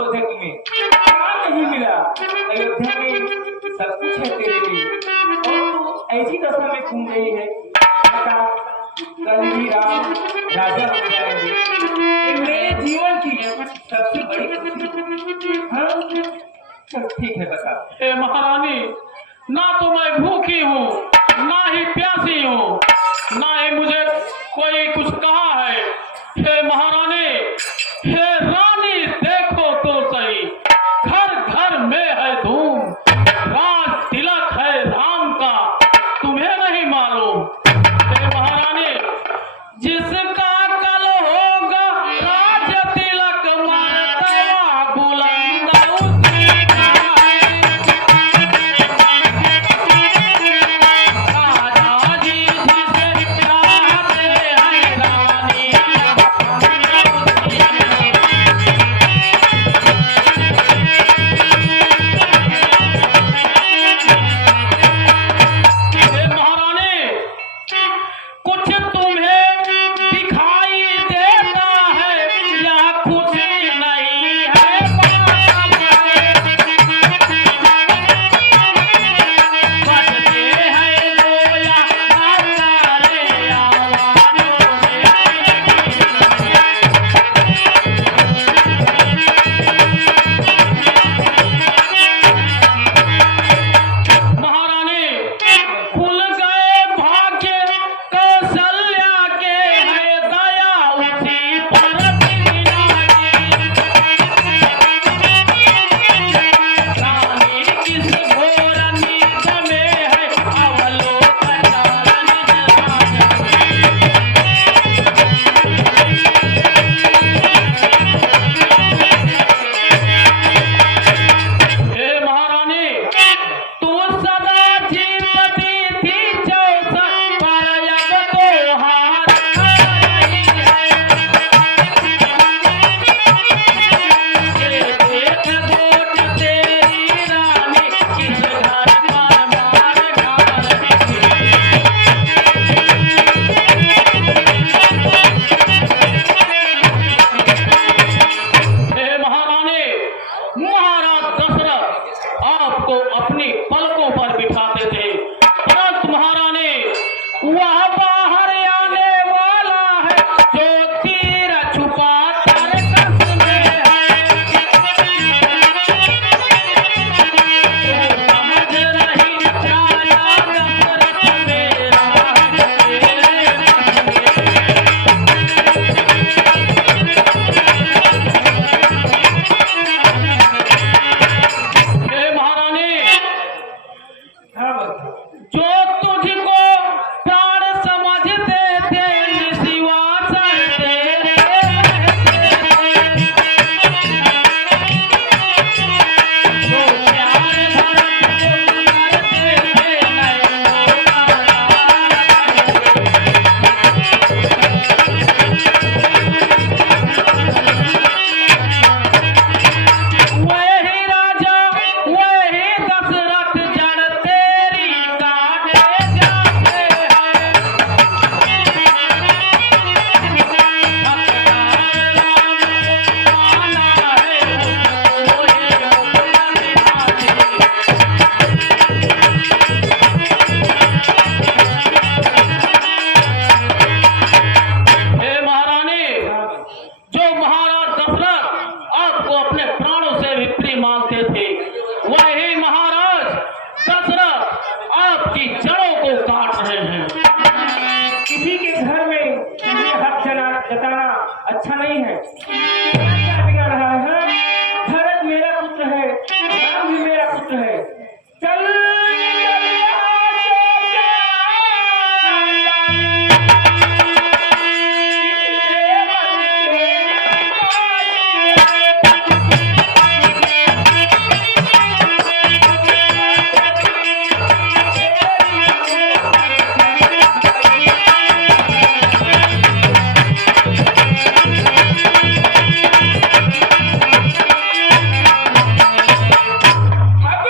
खोजा तुम्हें, कहाँ नहीं मिला। अयोध्या में सब कुछ है तेरे लिए और तू ऐसी दशा में घूम रही है। बता, कल ही राम राजा हो जाएंगे। ये मेरे जीवन की सबसे बड़ी खुशी। हाँ चल ठीक है बता। हे महारानी, ना तो मैं भूखी हूँ, ना ही प्यासी हूँ, ना ही मुझे कोई कुछ कहा है। हे महारानी, हे रानी, देखो तो सही, घर घर में है धूम, राज तिलक है राम का, तुम्हें नहीं मालूम। हे महारानी, जिसका कल होगा राज तिलक मर्तबा बुलंद उसी का है। राजा जी जिसे चाहते हैं रानी, हे महारानी, कुछ तुम्हें दिखाई देता है या खुशी नहीं है। बजते हैं लोया हजारे आवाज़ों महारानी, खुल गए भाग्य कौशल्या के, है दया उसी पर बिराजी। रानी किस घोर नीच में है, अवलोकन निज राजा। हे महारानी, तू सदा जीतती थी चौसठ पर, अब तो हार रही है। ये देख गोट तेरी रानी, किस घर पर मार खा रही है। हे महारानी, महाराज दशरथ आपको अपनी पलकों पर बिठाते थे, परंतु महारानी, वह बाहर आने वाला है जो तीर छुपा कर कस में है। तो समझ रही राजा दशरथ मेरा तेरे मन में। हे महारानी, हाँ बता। जो तुझको प्राण समझते थे, निशिवासर तेरे रहते थे। जो प्यार भरत को करते थे, नैनों का वही राजा वही दशरथ, जड़ तेरी काटे जाते हैं। हकदार राम को माना है, मोहे मुकुट बिराजे। हे महारानी, जो महाराज दशरथ आपको अपने प्राणों से भी प्रिय मानते थे, वही महाराज दशरथ आपकी जड़ों को काट रहे हैं। किसी के घर में ये हक जताना अच्छा नहीं है। क्या बिगड़ रहा है? भरत मेरा पुत्र है, राम भी मेरा पुत्र है। चल चल यहाँ से जा। अब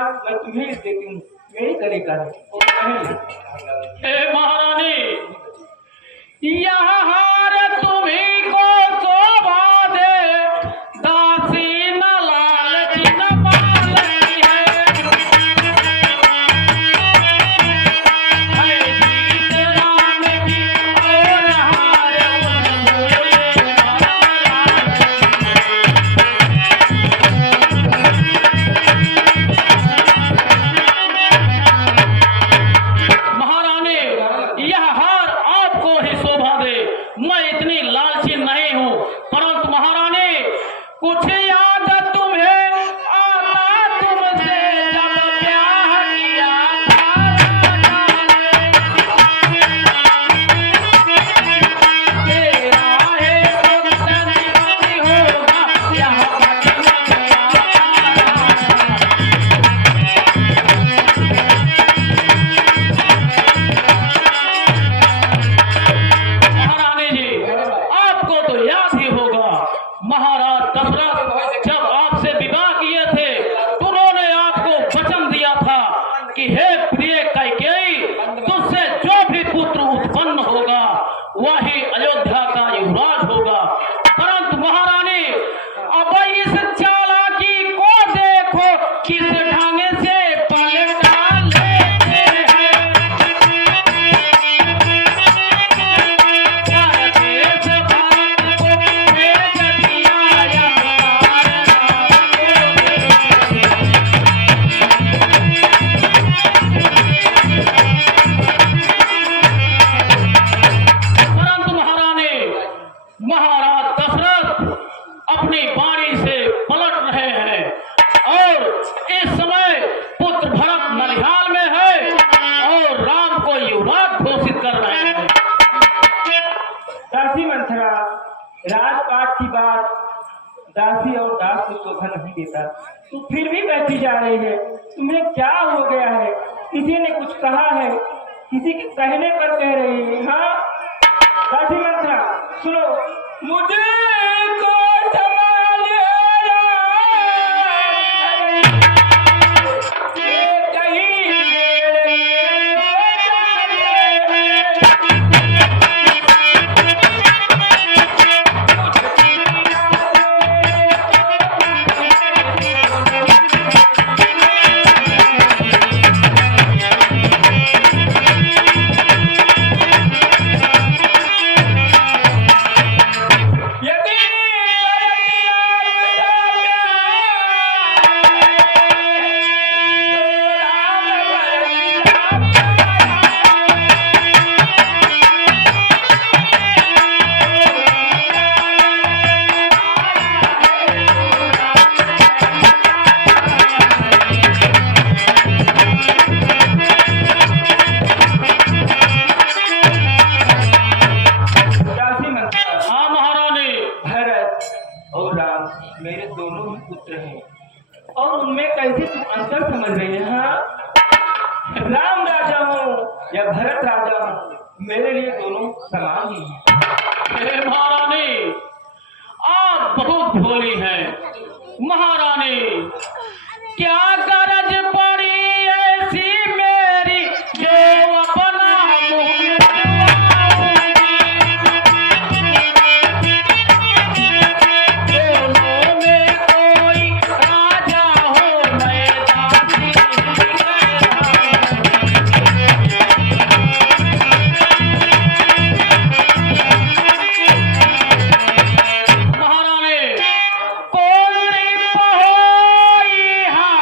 आज मैं तुम्हें लिख देती हूँ, यही तरीका है। और पहन ले। हे महारानी, यह हार तुम्ही को शोभा दे, दासी न लालची न पालती है। है जीत राम की और हार उन भोले महारानी, यह हार आपको ही शोभा दे। मैं इतनी लालची नहीं हूँ, परंतु महारानी कुछ याद तुम्हें आता तुमसे जब ब्याह किया था तेरा है पुत्रवती होगा यह महारानी जी, आपको तो याद ही होगा, महाराज दशरथ जब आपसे विवाह किए थे तो उन्होंने आपको वचन दिया था कि हे प्रिय कैकेयी, तुझसे जो भी पुत्र उत्पन्न होगा वही अयोध्या का युवराज होगा। परंतु महारानी, अब इस चालाकी को देखो, किस ढंग से पलटा लेते हैं। देश भारत को भेज दिया या परंतु महारानी, महाराज दशरथ अपनी वाणी से पलट रहे हैं और इस समय पुत्र भरत मलिहाल में है और राम को युवराज घोषित कर रहे हैं। दासी मंथरा, राजपाट की बात दासी और दास को शोभा नहीं देता। तू फिर भी बैठी जा रही है, तुम्हें क्या हो गया है? किसी ने कुछ कहा है? किसी के कहने पर कह रही है? हाँ दासी मंथरा, सुनो, मुझे तो संभाल मेरे दोनों ही पुत्र हैं और उनमें कैसे तुम अंतर समझ रही है? हाँ, राम राजा हो या भरत राजा हो, मेरे लिए दोनों समान ही हैं। हे महारानी, आप बहुत भोली हैं। महारानी, क्या गरज पड़ी ऐसी मेरी जो अपना मुँह दोनों में कोई राजा हो मैं दासी महारानी, कौन होई हमारी हाँ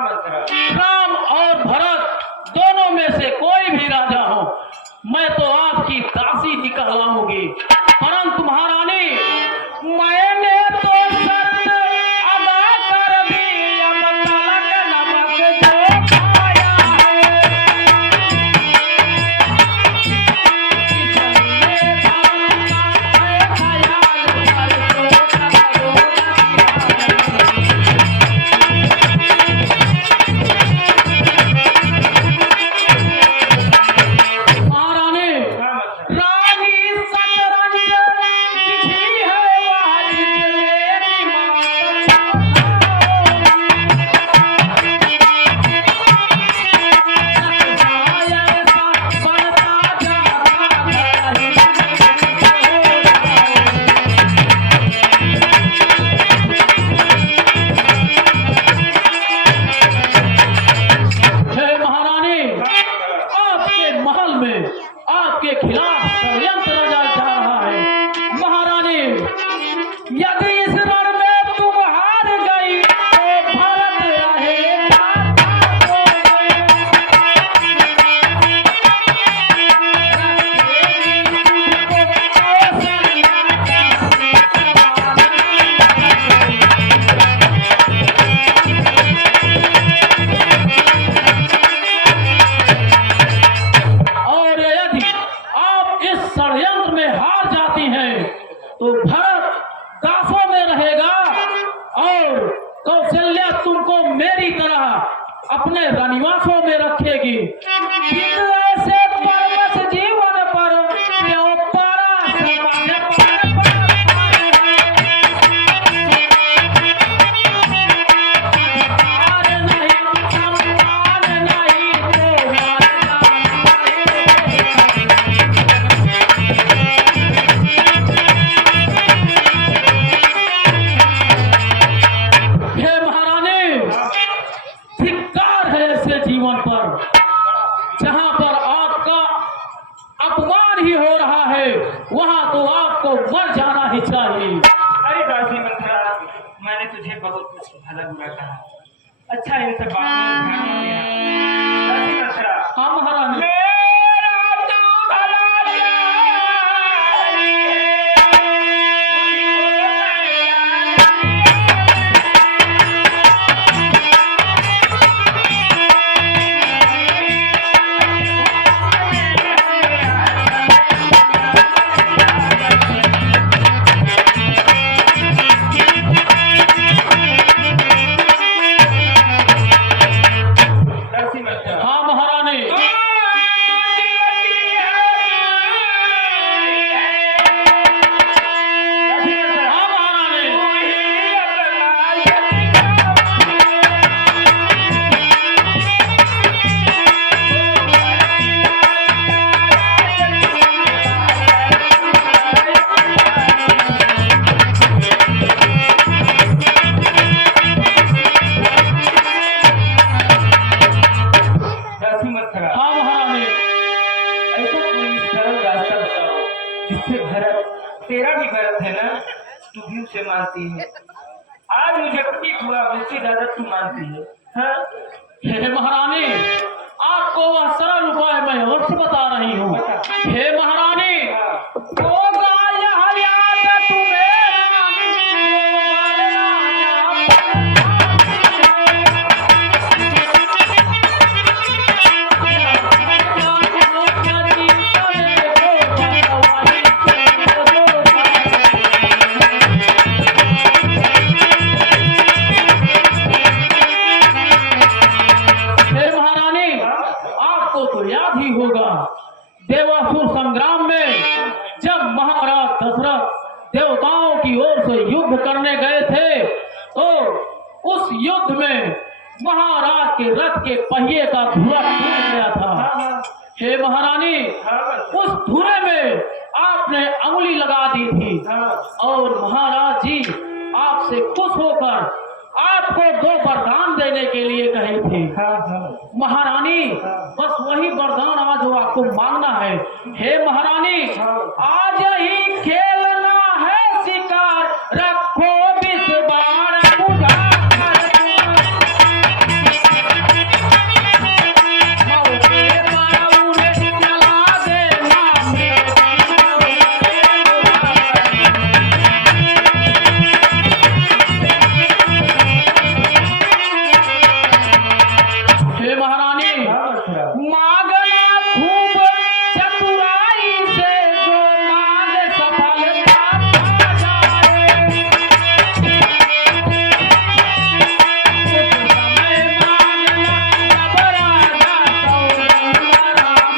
मंत्रा, राम और भरत दोनों में से कोई भी राजा हो, मैं तो आपकी दासी ही कहलाऊंगी। परंतु महारानी, मैंने तो शर्त अदा कर दी, अब तलक नमक जो खाया है अपमान ही हो रहा है, वहाँ तो आपको मर जाना ही चाहिए। अरे दासी मंत्रा, मैंने तुझे बहुत कुछ भला बुरा कहा, अच्छा इन सब बातों में ध्यान मत देना। दासी मंत्रा, हाँ महारानी। मेरा तो भला जाने, दासी मंत्रा, हाँ महारानी। हाँ महारानी। दासी मंत्रा, हाँ महारानी। ऐसा कोई सरल रास्ता बताओ जिससे भरत, तेरा भी भरत है ना, तू भी उसे मानती है। आज मुझे प्रतीक हुआ मुझसे ज्यादा तू मानती है। हाँ, हे महारानी, आपको वह सरल उपाय मैं अवश्य बता रही हूँ। हे महारानी, होगा यह याद तुम्हें, हे महारानी, आपको तो याद ही होगा, देवासुर संग्राम में जब महाराज दशरथ देवताओं की ओर से युद्ध करने गए थे, तो उस युद्ध में महाराज के रथ के पहिए का धुआं टूट गया था। हे महारानी, उस धुएं में आपने अंगुली लगा दी थी और महाराज जी आपसे खुश होकर आपको 2 वरदान देने के लिए कहे थे। महारानी, बस वही वरदान आज वो आपको मांगना है। हे महारानी, आज ही खेलना है शिकार, रखो विष बाण बुझा कर, मौके पर उन्हें जला देना मेरे। हे महारानी, मांगना खूब चतुराई से, जो मांगे सफलता पा जाए। उस समय मांगना जब राजा सौगंधा राम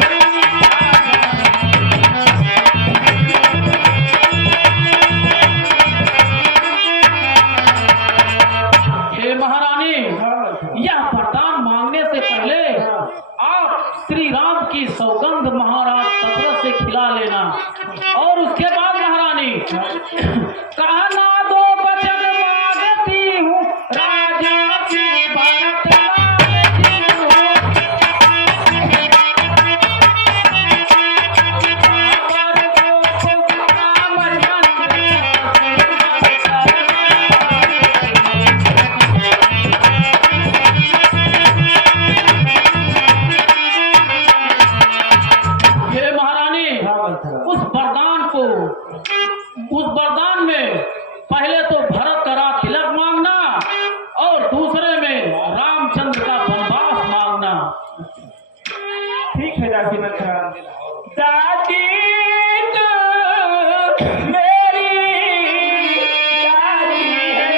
हे महारानी, यह वरदान मांगने से पहले आप श्री राम की सौगंध महाराज दशरथ से खिला लेना, और उसके बाद महारानी कहना 2 वचन मांगती हूँ, राजा की भरत लाल जी हूँ। और जो हे महारानी, उस वरदान में पहले तो भरत का राज तिलक मांगना और दूसरे में रामचंद्र का वनवास मांगना। ठीक है दासी मंत्रा। दादी तो मेरी दादी है,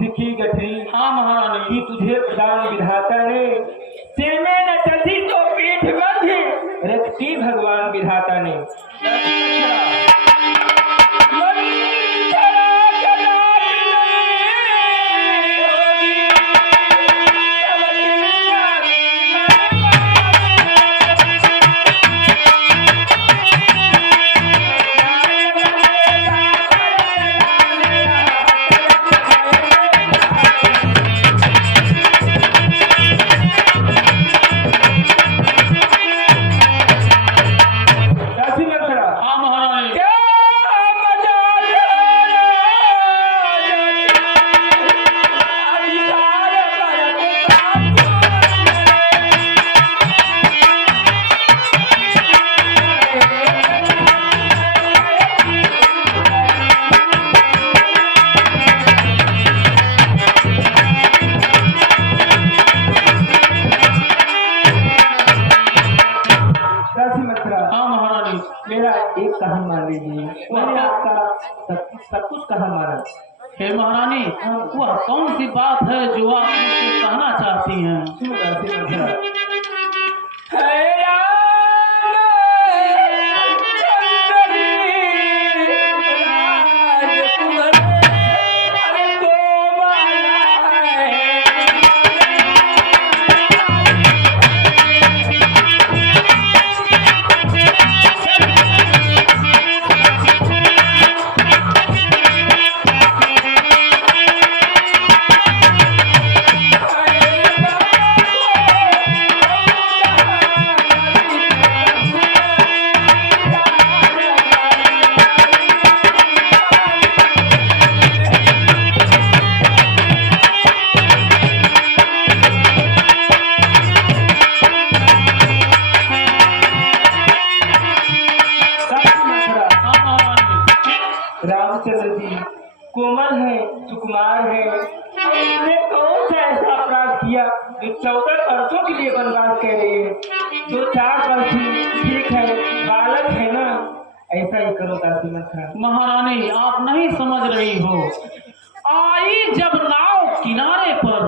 दिखी गठरी हाँ महारानी। कि तुझे प्रदान विधाता ने सिर में न टसी तो पीठ बंधी रखती भगवान विधाता ने। हाँ महारानी। हाँ महारानी। मेरा एक कहा मान लीजिए, मैंने आपका सब कुछ कहा माना। हे महारानी, वह कौन सी बात है जो आप मुझसे कहना चाहती हैं? रामचंद्र जी कोमल है, सुकुमार है, उसने कौन सा ऐसा अपराध किया जो 14 वर्षों के लिए वनवास कह रही है? जो 4 वर्ष ठीक है, बालक है ना, ऐसा ही करो दासी मथुरा। महारानी, आप नहीं समझ रही हो। आई जब नाव किनारे पर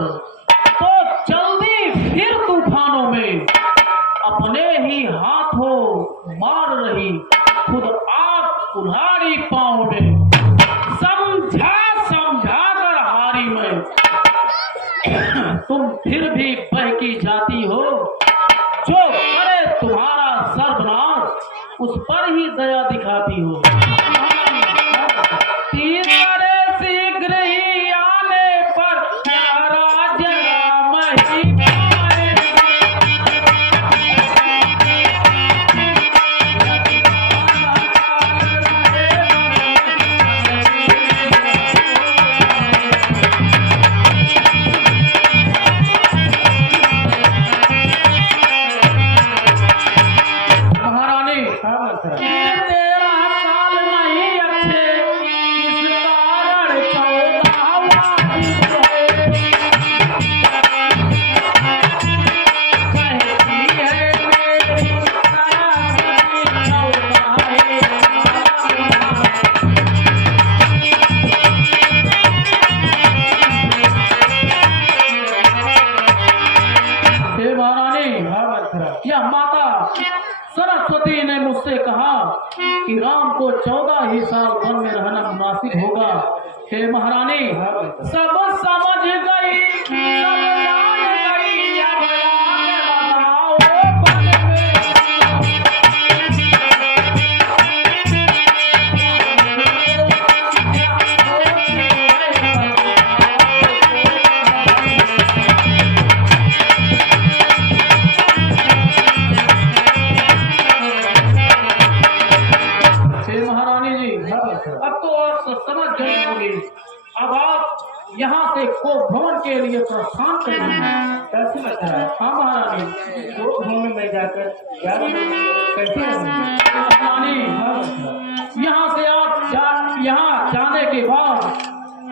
तो जल्दी फिर तूफानों में अपने ही हाथों मार रही, खुद आग कुल्हाड़ी पांव में, समझा समझा कर हारी में तुम फिर भी बहकी जाती हो। जो करे तुम्हारा सर्वनाश उस पर ही दया दिखाती हो। तीसरे शीघ्र ही आने पर राज्य राम ही यह माता सरस्वती ने मुझसे कहा कि राम को 14 ही साल वन में रहना मुनासिब होगा। हे महारानी, सब समझ गई, सब जान गई, अब आगे बताओ वन में। अब तो आप समझ गए होंगे। अब आप यहाँ से को भवन के लिए प्रस्थान करेंगे। हाँ महारानी, वो भूमि में जाकर क्या कैसे महारानी, यहाँ से आप यहाँ जाने के बाद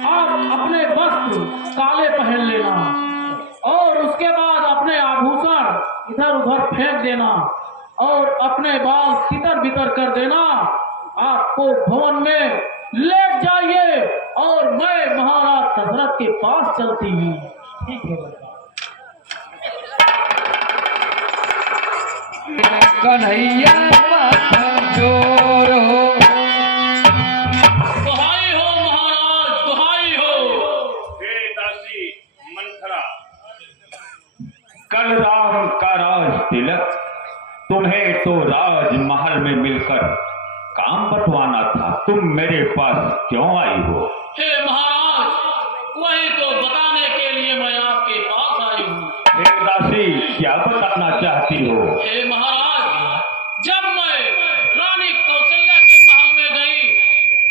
आप अपने वस्त्र काले पहन लेना और उसके बाद अपने आभूषण इधर उधर फेंक देना और अपने बाल तितर बितर कर देना। आपको भवन में ले जाइए और मैं महाराज दशरथ के पास चलती हूँ। ठीक है बेटा। कन्हैया जोरो दुहाई हो महाराज, दुहाई हो। हे दासी मंथरा, कल राम का राज तिलक, तुम्हें तो राजमहल में मिलकर काम बंटवाना था, तुम मेरे पास क्यों आई हो? हे महाराज, वही तो बताने के लिए मैं आपके पास आई हूँ। हे दासी, क्या बताना चाहती हो? हे महाराज, जब मैं रानी कौशल्या के महल में गई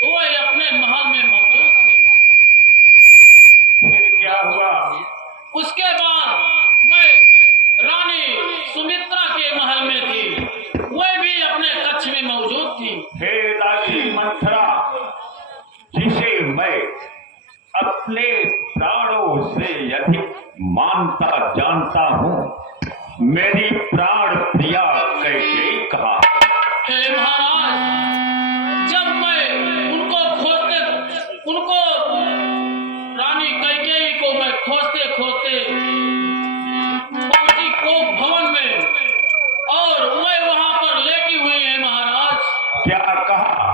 तो वह अपने महल में मौजूद थी। फिर क्या हुआ? उसके बाद मैं रानी सुमित्रा के महल में थी, वह भी अपने कक्ष में मौजूद थी। हे दासी मंथरा, जिसे मैं अपने प्राणों से अधिक मानता जानता हूँ, मेरी प्राण प्रिया कैकेयी कहाँ? हे महाराज, जब मैं उनको रानी कैकेयी को मैं खोजते खोजते पहुंची कोप भवन में, और वह वहां पर लेटी हुई है महाराज। क्या कहा?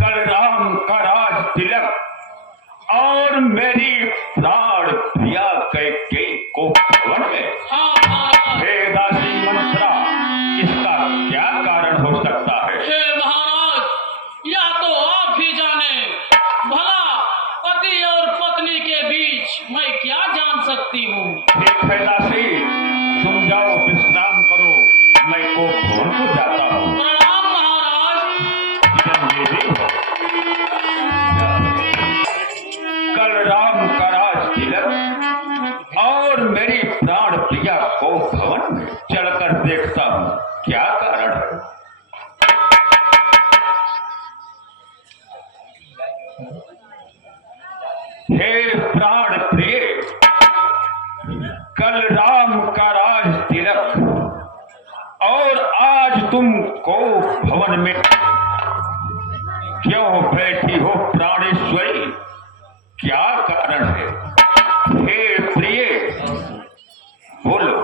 कल राम का राज तिलक और मेरी प्राण प्रिया कैकेयी को भवन में? हाँ महाराज। हे दासी मंथरा, इसका क्या कारण हो सकता है? हे महाराज, या तो आप ही जाने, भला पति और पत्नी के बीच मैं क्या जान सकती हूँ। ठीक है दासी, तुम जाओ विश्राम करो, मैं को भवन को जाता हूँ। प्रणाम महाराज। चिरंजीवी हो। कल राम का राज तिलक और मेरी प्राण प्रिया को भवन में चलकर देखता हूँ, क्या कारण है? हे प्राण प्रिय, कल राम का राज तिलक और आज तुम को भवन में क्यों बैठी हो प्राणेश्वरी? क्या कारण है? हे प्रिय, बोलो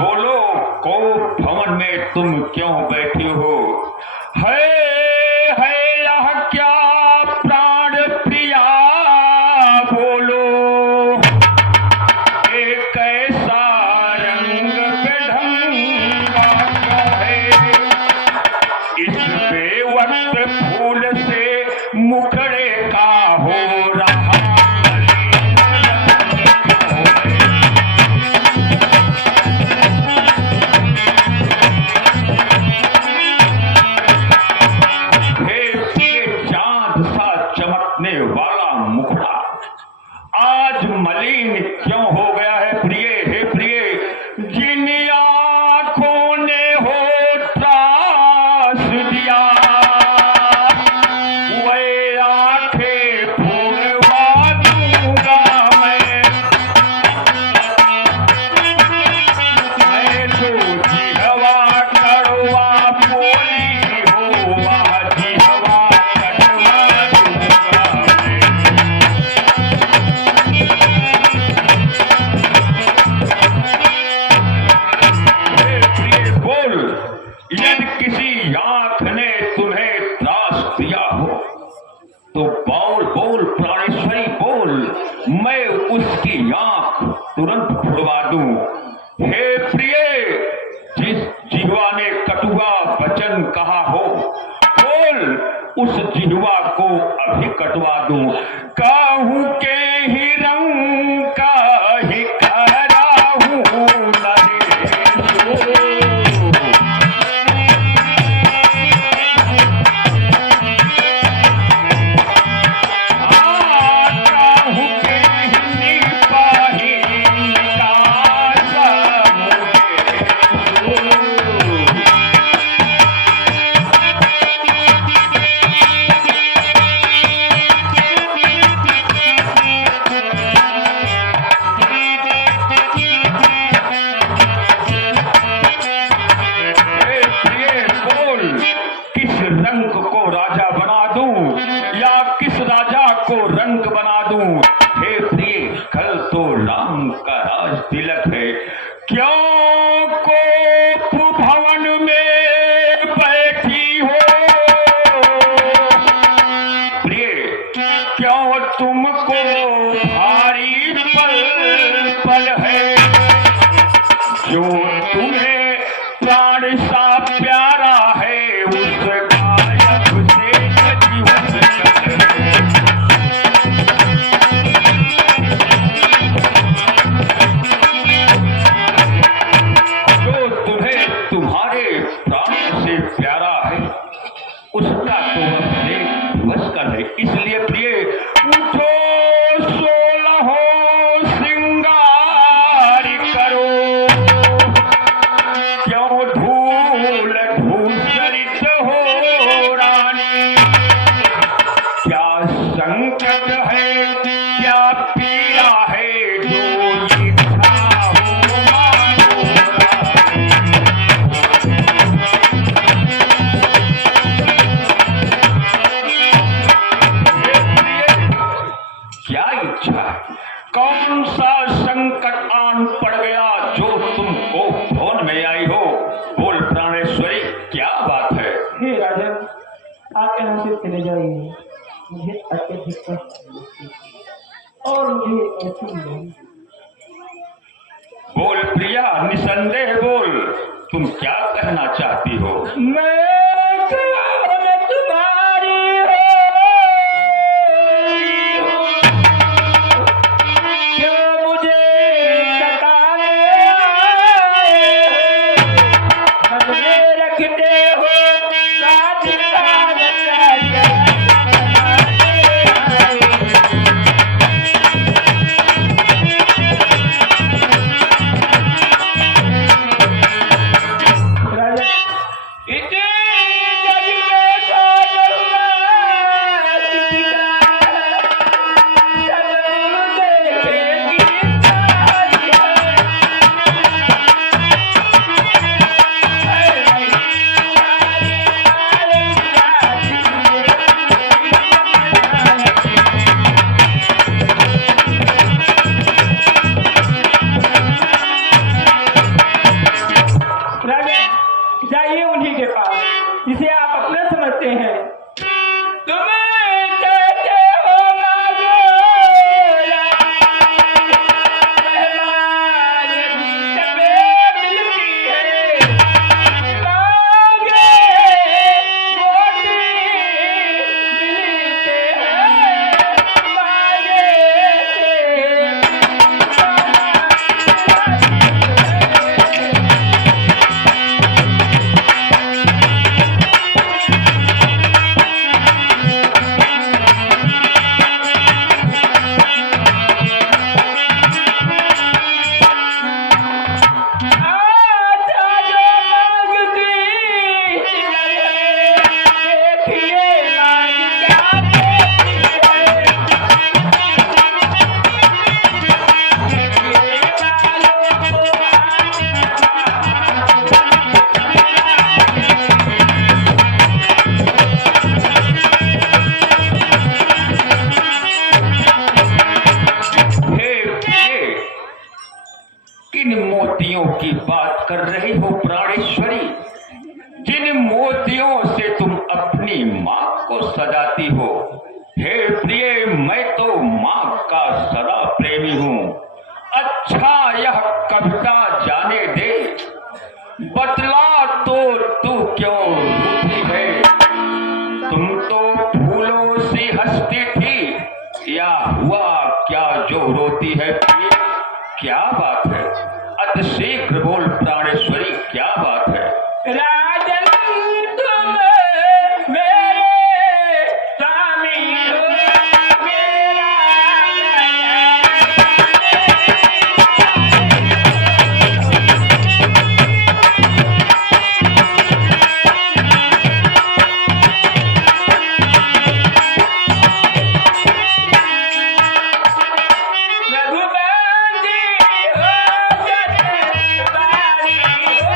बोलो, को भवन में तुम क्यों बैठी हो? है यह क्या प्राण प्रिया? बोलो, एक ऐसा रंग बेढंगा है, इस बेवक्त फूल से मुखड़े का हो रहा चांद सा चमकने वाला मुखड़ा आज मलिन क्यों हो गया है प्रिय? हे प्रिय, जिन आंखों ने हो त्रास दिया, वे आंखें फूलवा दूंगा मैं तो जिहवा कड़वा बोली हो, वह जिहवा कड़वा दूंगा मैं। हे प्रिय, बोल, यदि किसी आंख ने तुम्हें त्रास दिया हो तो बोल बोल प्राणेश्वरी बोल, मैं उसकी आंख तुरंत फुड़वा दूं। हे प्रिय, जिस जिह्वा ने कटुआ वचन कहा हो, बोल, उस जिह्वा को अभी कटवा दूं। काहू के ही रंग का ही खरा हूं नरेश। काहू के ही पाही निकास मुझे। रंग को राजा बना दूं या किस राजा को रंग बना दूं? हे कल तो राम का राज तिलक है। क्यों को भवन में बैठी हो प्रिय, क्यों तुमको भारी पल पल है। जो तुम्हें प्राण सा प्यारा है उस गायब से जीवन जो तुम्हें तुम्हारे प्राण से प्यारा है उसका तो अब दिवस कल है। इसलिए प्रिय उठो सोलहो श्रृंगार करो। क्यों धूल धूसरित हो रानी, क्या संकट है क्या पीड़ा है जो इच्छा हो मानो क्या इच्छा है? कौन सा संकट आन पड़ गया जो तुमको भवन में आई हो? बोल प्राणेश्वरी क्या बात है? हे राजन, आप यहाँ से चले जाइए, मुझे अत्यधिक कष्ट होती है और मुझे ऐसी नहीं। बोल प्रिया, निसंदेह बोल, तुम क्या कहना चाहती हो? मैं तुम्हारी क्यों मुझे सताने बदले रखते हो साथ जाइए उन्हीं के पास जिसे आप अपना समझते हैं। तुम्हें कहते हो मांगोला, मेहमान जबे मिलती है, मांगे मोती मिलते हैं, मांगे किन मोतियों की बात कर रही हो प्राणेश्वरी? जिन मोतियों से तुम अपनी माँ को सजाती हो। हे प्रिय, मैं तो माँ का सदा प्रेमी हूँ। अच्छा यह कविता जाने दे, बतला तो तू क्यों रूठी है? तुम तो फूलों सी हंसती थी, या हुआ क्या जो रोती है? क्या बात है? अति शीघ्र बोल प्राणेश्वरी, क्या बात है? राजन तुम मेरे स्वामी हो, मेरा रघुबंदी हो, जगत बारी हो,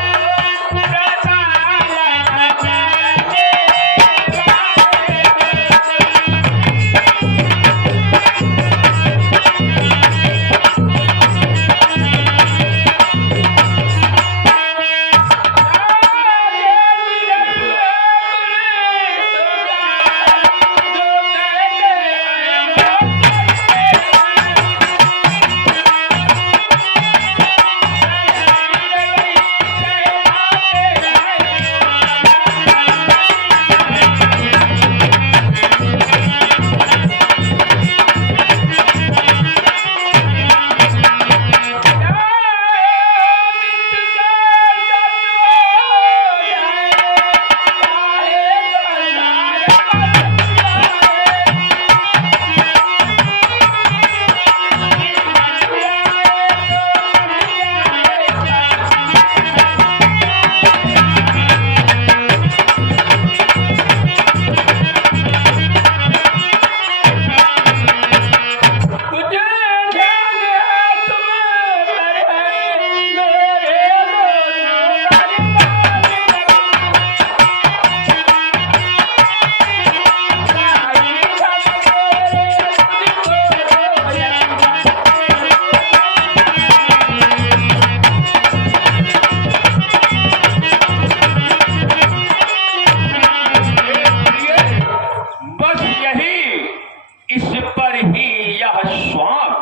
ही यह स्वांग,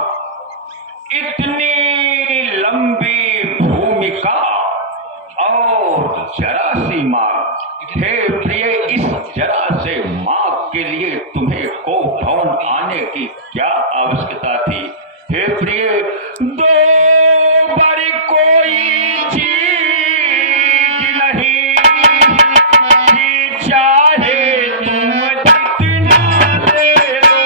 इतनी लंबी भूमिका और जरा सी माँ। हे प्रिय, इस जरा से माँ के लिए तुम्हें को भवन आने की क्या आवश्यकता थी? हे प्रिय, दो बारी कोई चीज नहीं कि चाहे तुम जितना ले लो,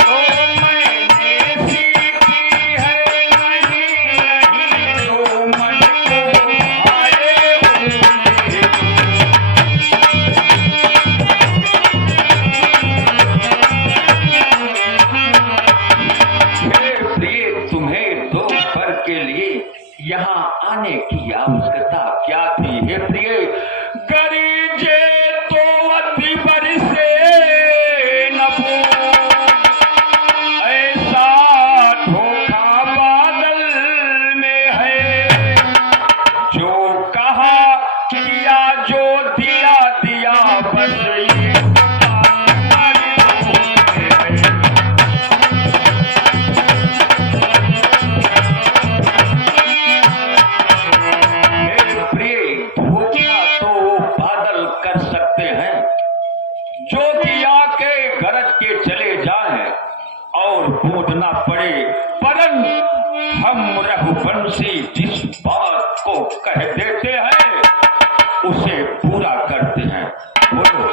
तो मैंने सीखी है नहीं जो मन को भाए वो ले लो। हे प्रिय, तुम्हें दोपहर के लिए यहाँ आने की आवश्यकता क्या थी? हे प्रिय, गरीजे तो अति बरसे न भूल, ऐसा धोखा बादल में है, जो कहा किया, जो दिया दिया, बस ये तुम्हारी धोखे है। मेरे प्रिय, धोखा तो वो बादल कर सकते हैं जो दिया के गरज के चले जाएं और बूंद ना पड़े, परंतु हम रघुवंशी जिस बात को कह देते हैं उसे पूरा करते हैं। बोलो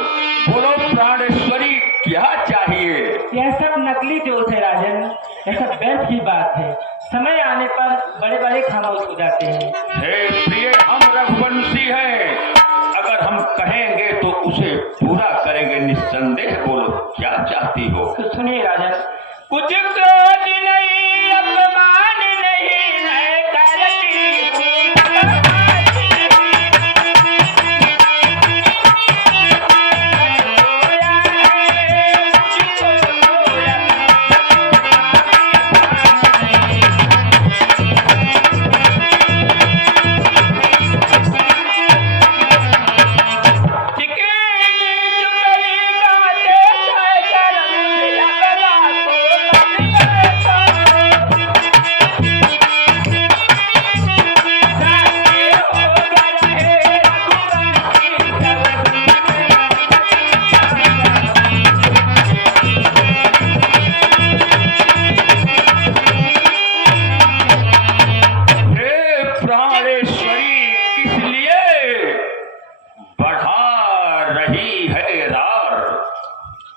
बोलो प्राणेश्वरी, क्या चाहिए? यह सब नकली जोश है राजन, यह सब व्यर्थ की बात है। समय आने पर बड़े बड़े खामोश हो जाते हैं। हे प्रिय, हम रघुवंशी हैं, अगर हम कहेंगे तो उसे पूरा करेंगे निस्संदेह। बोलो क्या चाहती हो? तो सुनिए राजन, कुछ क्रोध नहीं, अपमान नहीं, मैं करती हूँ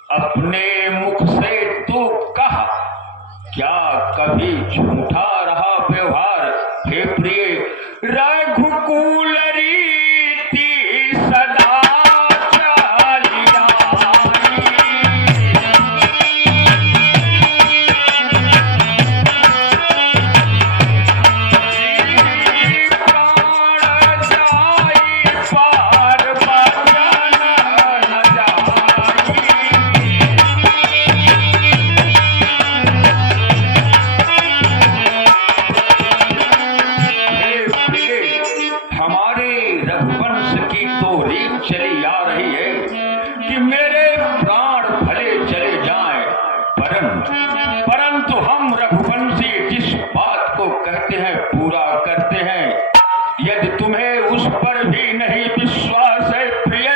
अपने मुख से तू कहा, क्या कभी झूठा रहा व्यवहार? हे प्रिय, रघुकुल रीति सदा चालिया, प्राण जाई पार बचन न जाई। हमारे रघुवंश की तो रीत चली आ रही है कि मेरे प्राण भले चले जाएं, परंतु हम रघुवंशी जिस बात को कहते हैं पूरा करते हैं। यदि तुम्हें उस पर भी नहीं विश्वास है प्रिय,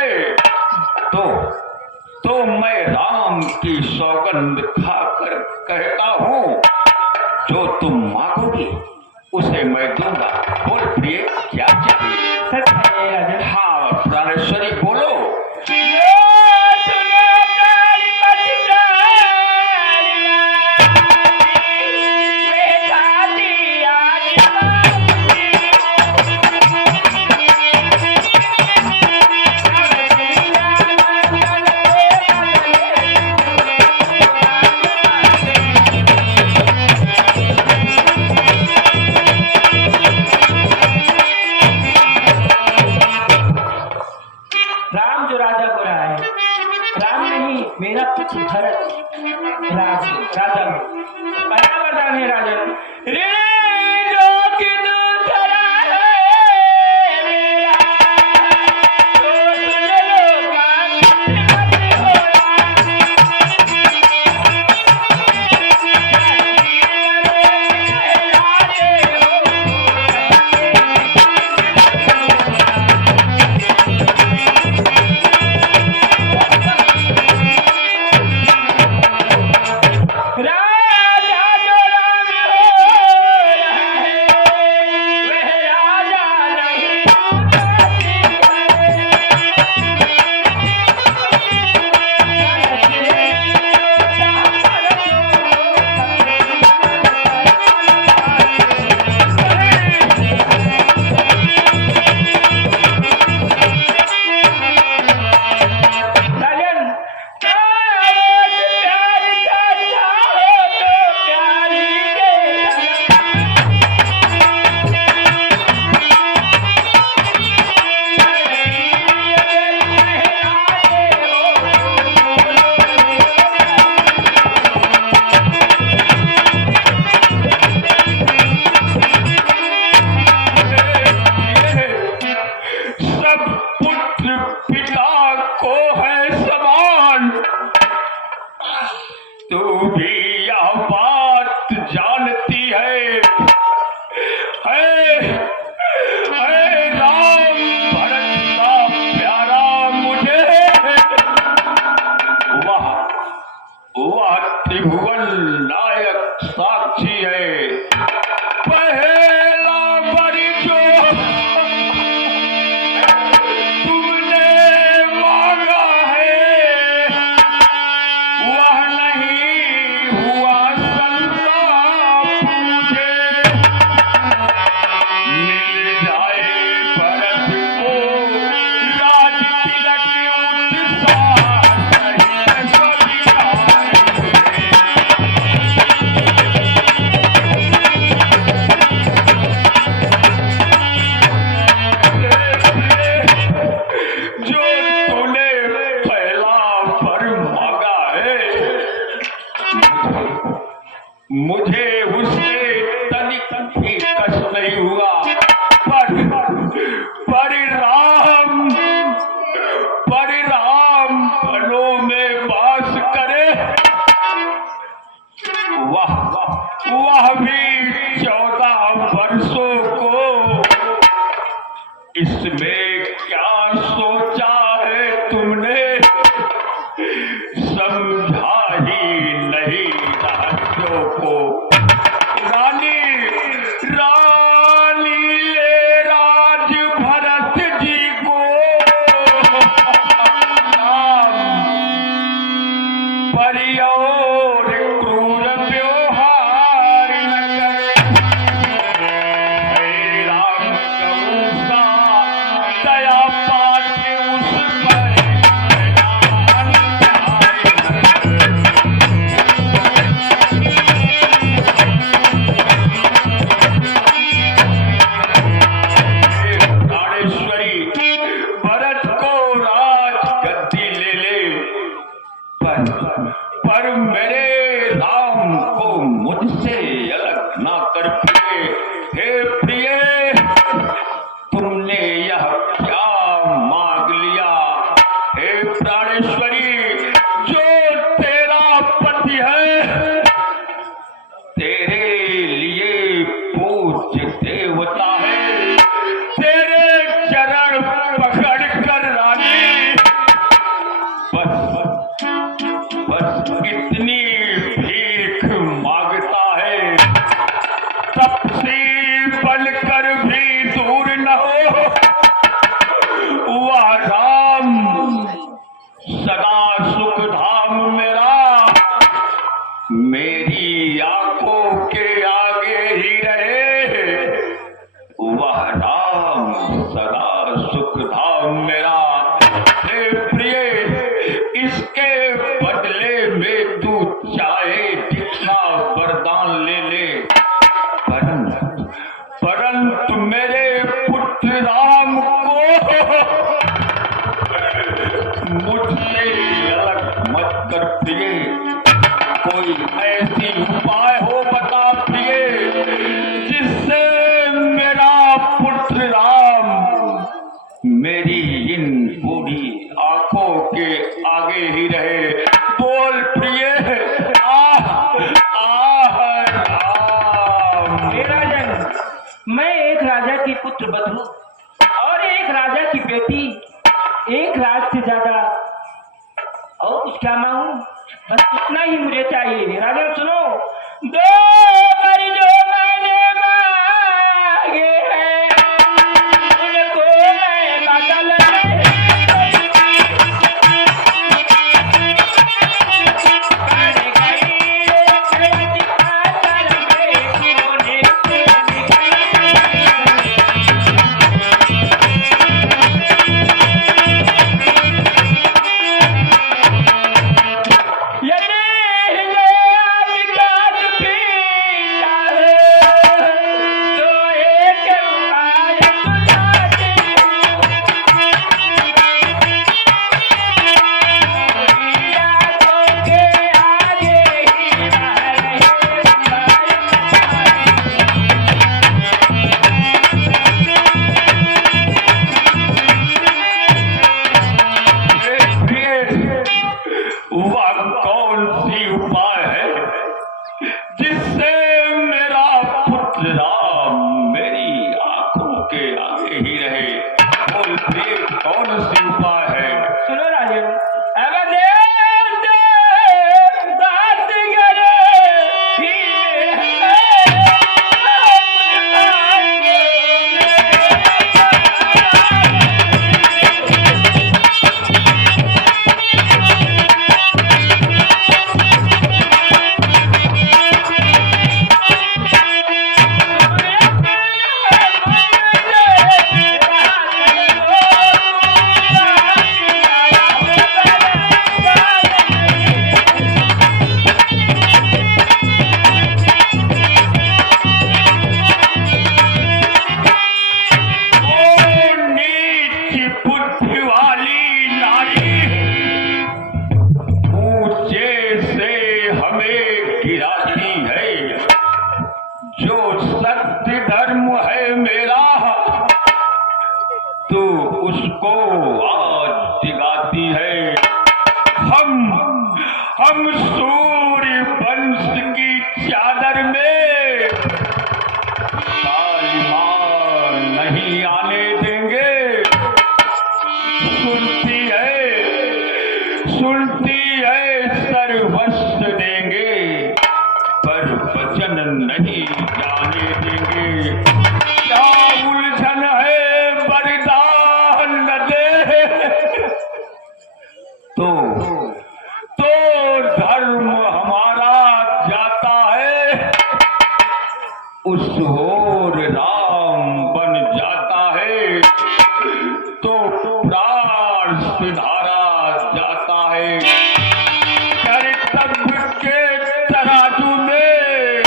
तो मैं राम की सौगंध खाकर कहता हूँ, जो तुम मांगोगी उसे मैं दूंगा। बोल प्रिय, क्या चाहिए? सच है राजन। हाँ प्राणेश्वरी, बोलो। राम जो राजा हो रहा है, राम नहीं मेरा कुछ भरत राजा हो। पहला वरदान है राजन, रे जो कि दूसरा है मेरा, तो सुन लो का है समान। तू भी यह बात जानती है राम भरत का प्यारा मुझे वह त्रिभुवन नायक साक्षी है। पहला बरी जो तुमने मांगा है वह नहीं हुआ संताप मुझे। मिल जाए भरत को राज तिलक उत्साह सहित स्वीकार जो तूने पहला वर मांगा है मुझे उससे तनिक भी कष्ट नहीं हुआ। परिराम वनों में वास करे वह भी 14 वर्षों को। इसमें क्या सोचा है तुमने समझा ही नहीं राज्यों को। रानी ले राज भरत जी को परियोर क्रूर व्यवहार न करे। राम कौसा दया पाके उस पर प्राणेश्वरी भरत को राज गद्दी ले ले पर मेरे राम को मुझसे अलग ना कर पिए। हे प्रिय तुमने यह क्या मांग लिया। हे प्राणेश्वरी जो तेरा पति है तेरे लिए पूज्य देवता है। तेरे चरण पकड़ कर रानी बस इतनी भीख मांगता है। तपसी बनकर भी दूर न हो वह राम सदा सुख धाम मेरा मेरी आंखों के आगे ही रहे। वह राम सदा सुख धाम मेरा। हे प्रिय इसके बदले में तू चाहे जितना वरदान ले ले परंतु मेरे पुत्र राम को मुझसे अलग मत कर प्रिय। कोई ऐसी उपाय हो बता प्रिय जिससे मेरा पुत्र राम मेरी इन बूढ़ी आंखों के आगे ही रहे। बोल प्रिय हे राजन, मैं एक राजा की पुत्र बधू और एक राजा की बेटी, एक राज से ज्यादा और कुछ क्या मांगू। बस इतना ही मुझे चाहिए। राजन सुनो, दो बार जो मैंने मांगे हैं उनको मैं बदल यदि हम सूर्य वंश की चादर में कालिमा नहीं आने देंगे। सुनती है सर्वस्व देंगे, पर वचन नहीं जाने देंगे। क्या उलझन है बलिदान न दे, तो धर्म हमारा जाता है, उस ओर राम बन जाता है, तो प्राण सिधारा जाता है। कर्तव्य के तराजू में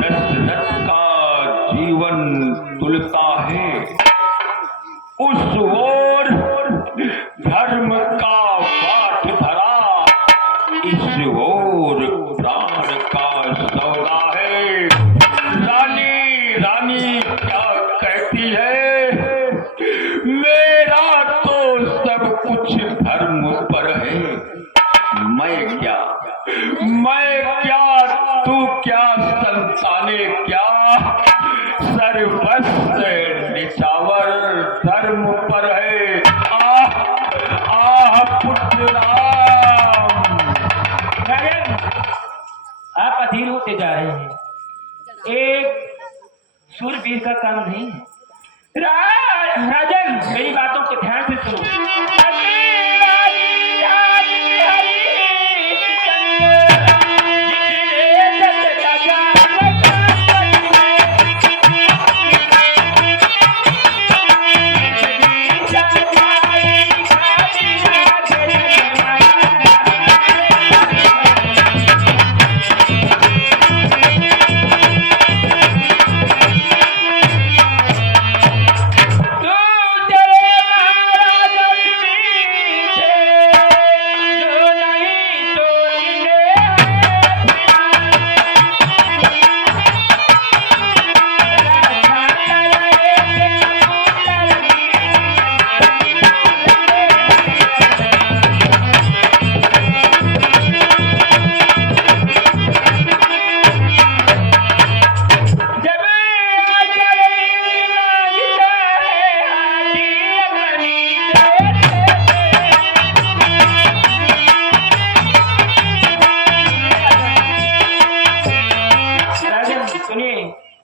दशरथ का जीवन तुलता है, उस ओर धर्म का पाठ धरा, इस ओर प्राण का सौदा है। रानी क्या कहती है, मेरा तो सब कुछ धर्म पर है। मैं क्या तू क्या संताने क्या, सर्वस्व निछावर धर्म पर है। आह पुत्र राम। राजन, आप अधीर होते जा रहे हैं, एक सूरवीर का काम नहीं है। राजन, मेरी बातों को ध्यान से सुनो।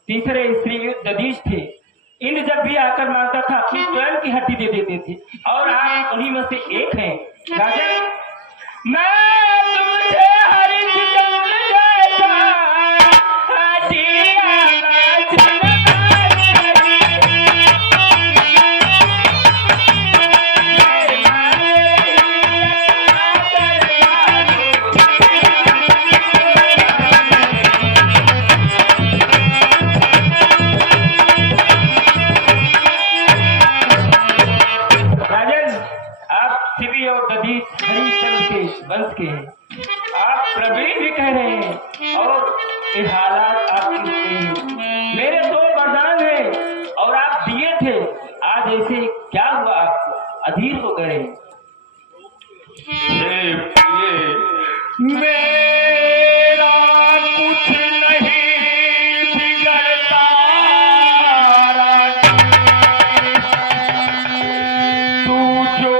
तीसरे स्त्री दधीच थे। इंद्र जब भी आकर मारता था अपनी स्वयं की हड्डी दे देते थे, और आप उन्हीं में से एक हैं। राजन, मैं तुमसे हरित जंगल जैसा हड्डियां वंश के हैं, आप प्रवीण भी कह रहे हैं, और ये हालात आपके हैं। मेरे दो वरदान हैं और आप दिए थे, आज ऐसे क्या हुआ, आपको अधीर हो गए। मेरा कुछ नहीं बिगड़ता, तू जो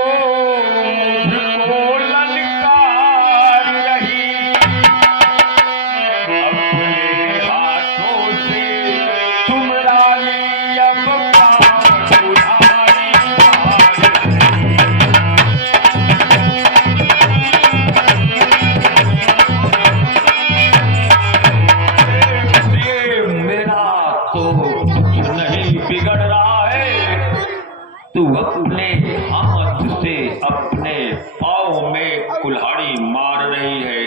तू अपने हाथ से अपने पाँव में कुल्हाड़ी मार रही है।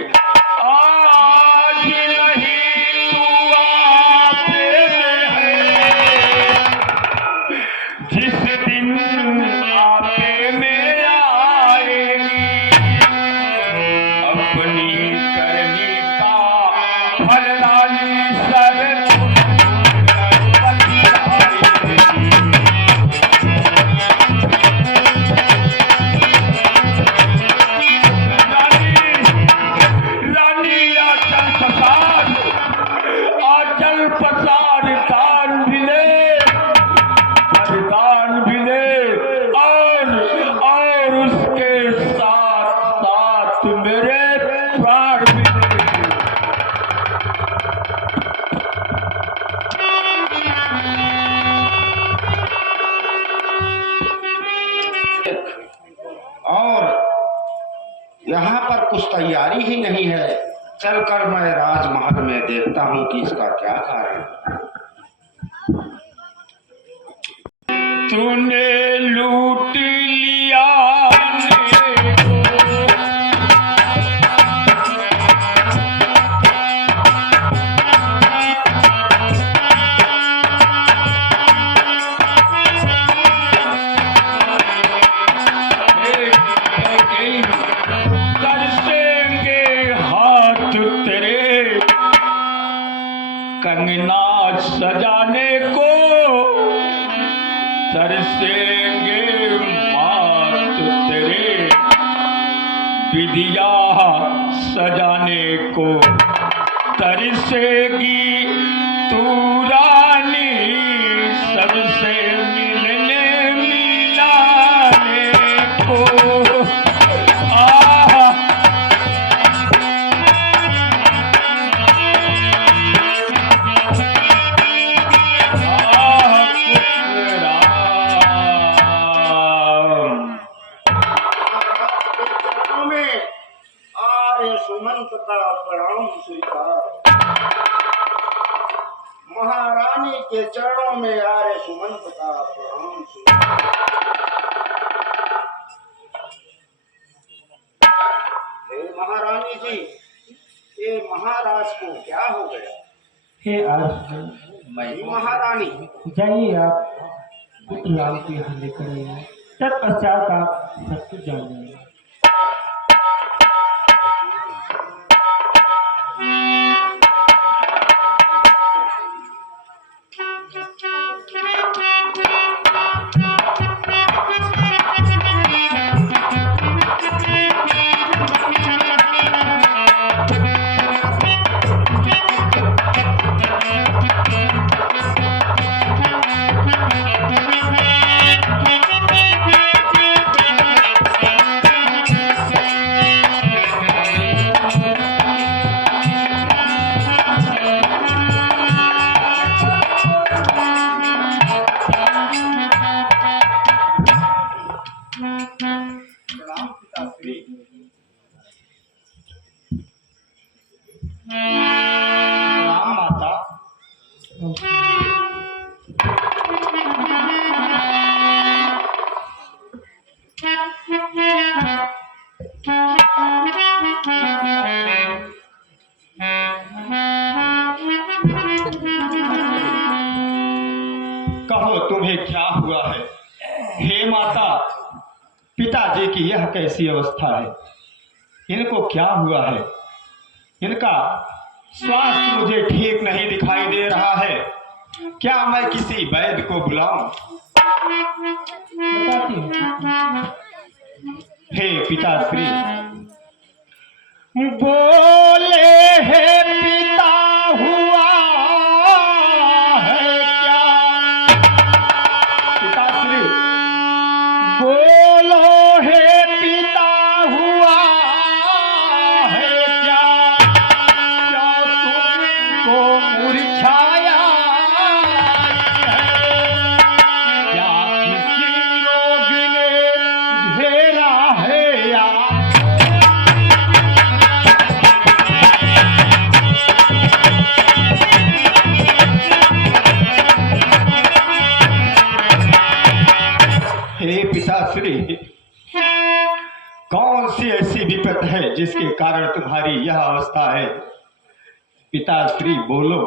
आज नहीं तू आपे में है, जिस दिन आपे में आएगी, अपनी करनी का फल लाली सर रानी मेरे प्राण भी और यहाँ पर कुछ तैयारी ही नहीं है। चलकर मैं राजमहल में देखता हूँ कि इसका क्या कारण है। तूने लूट लिया कंगना सजाने को, तरसेंगे मात तेरे विधिया सजाने को, तरसेगी तू रानी सबसे मिलने मिलाने को। सुमंत का प्रणाम स्वीकार। महारानी के चरणों में आर्य सुमंत का प्रणाम स्वीकार। हे महारानी जी, ये महाराज को क्या हो गया? हे आज महारानी जाइए, आप पुत्र राम के यहाँ लेकर आइए, तत्पश्चात आप सब कुछ जान जाएंगे। राम माता, कहो तुम्हें क्या हुआ है? हे माता, पिताजी की यह कैसी अवस्था है? इनको क्या हुआ है? इनका स्वास्थ्य मुझे ठीक नहीं दिखाई दे रहा है। क्या मैं किसी वैद्य को बुलाऊं? बताती हूँ। हे पिताश्री, बोले हे पिता हुआ है क्या? पिताश्री, बोलो हे पिता हुआ है क्या? क्या तुमको मुरझाया है? क्या किसी रोग ने घेरा है या? हे पिताश्री, कौन सी ऐसी विपत है जिसके कारण तुम्हारी यह अवस्था है? पिताश्री बोलो।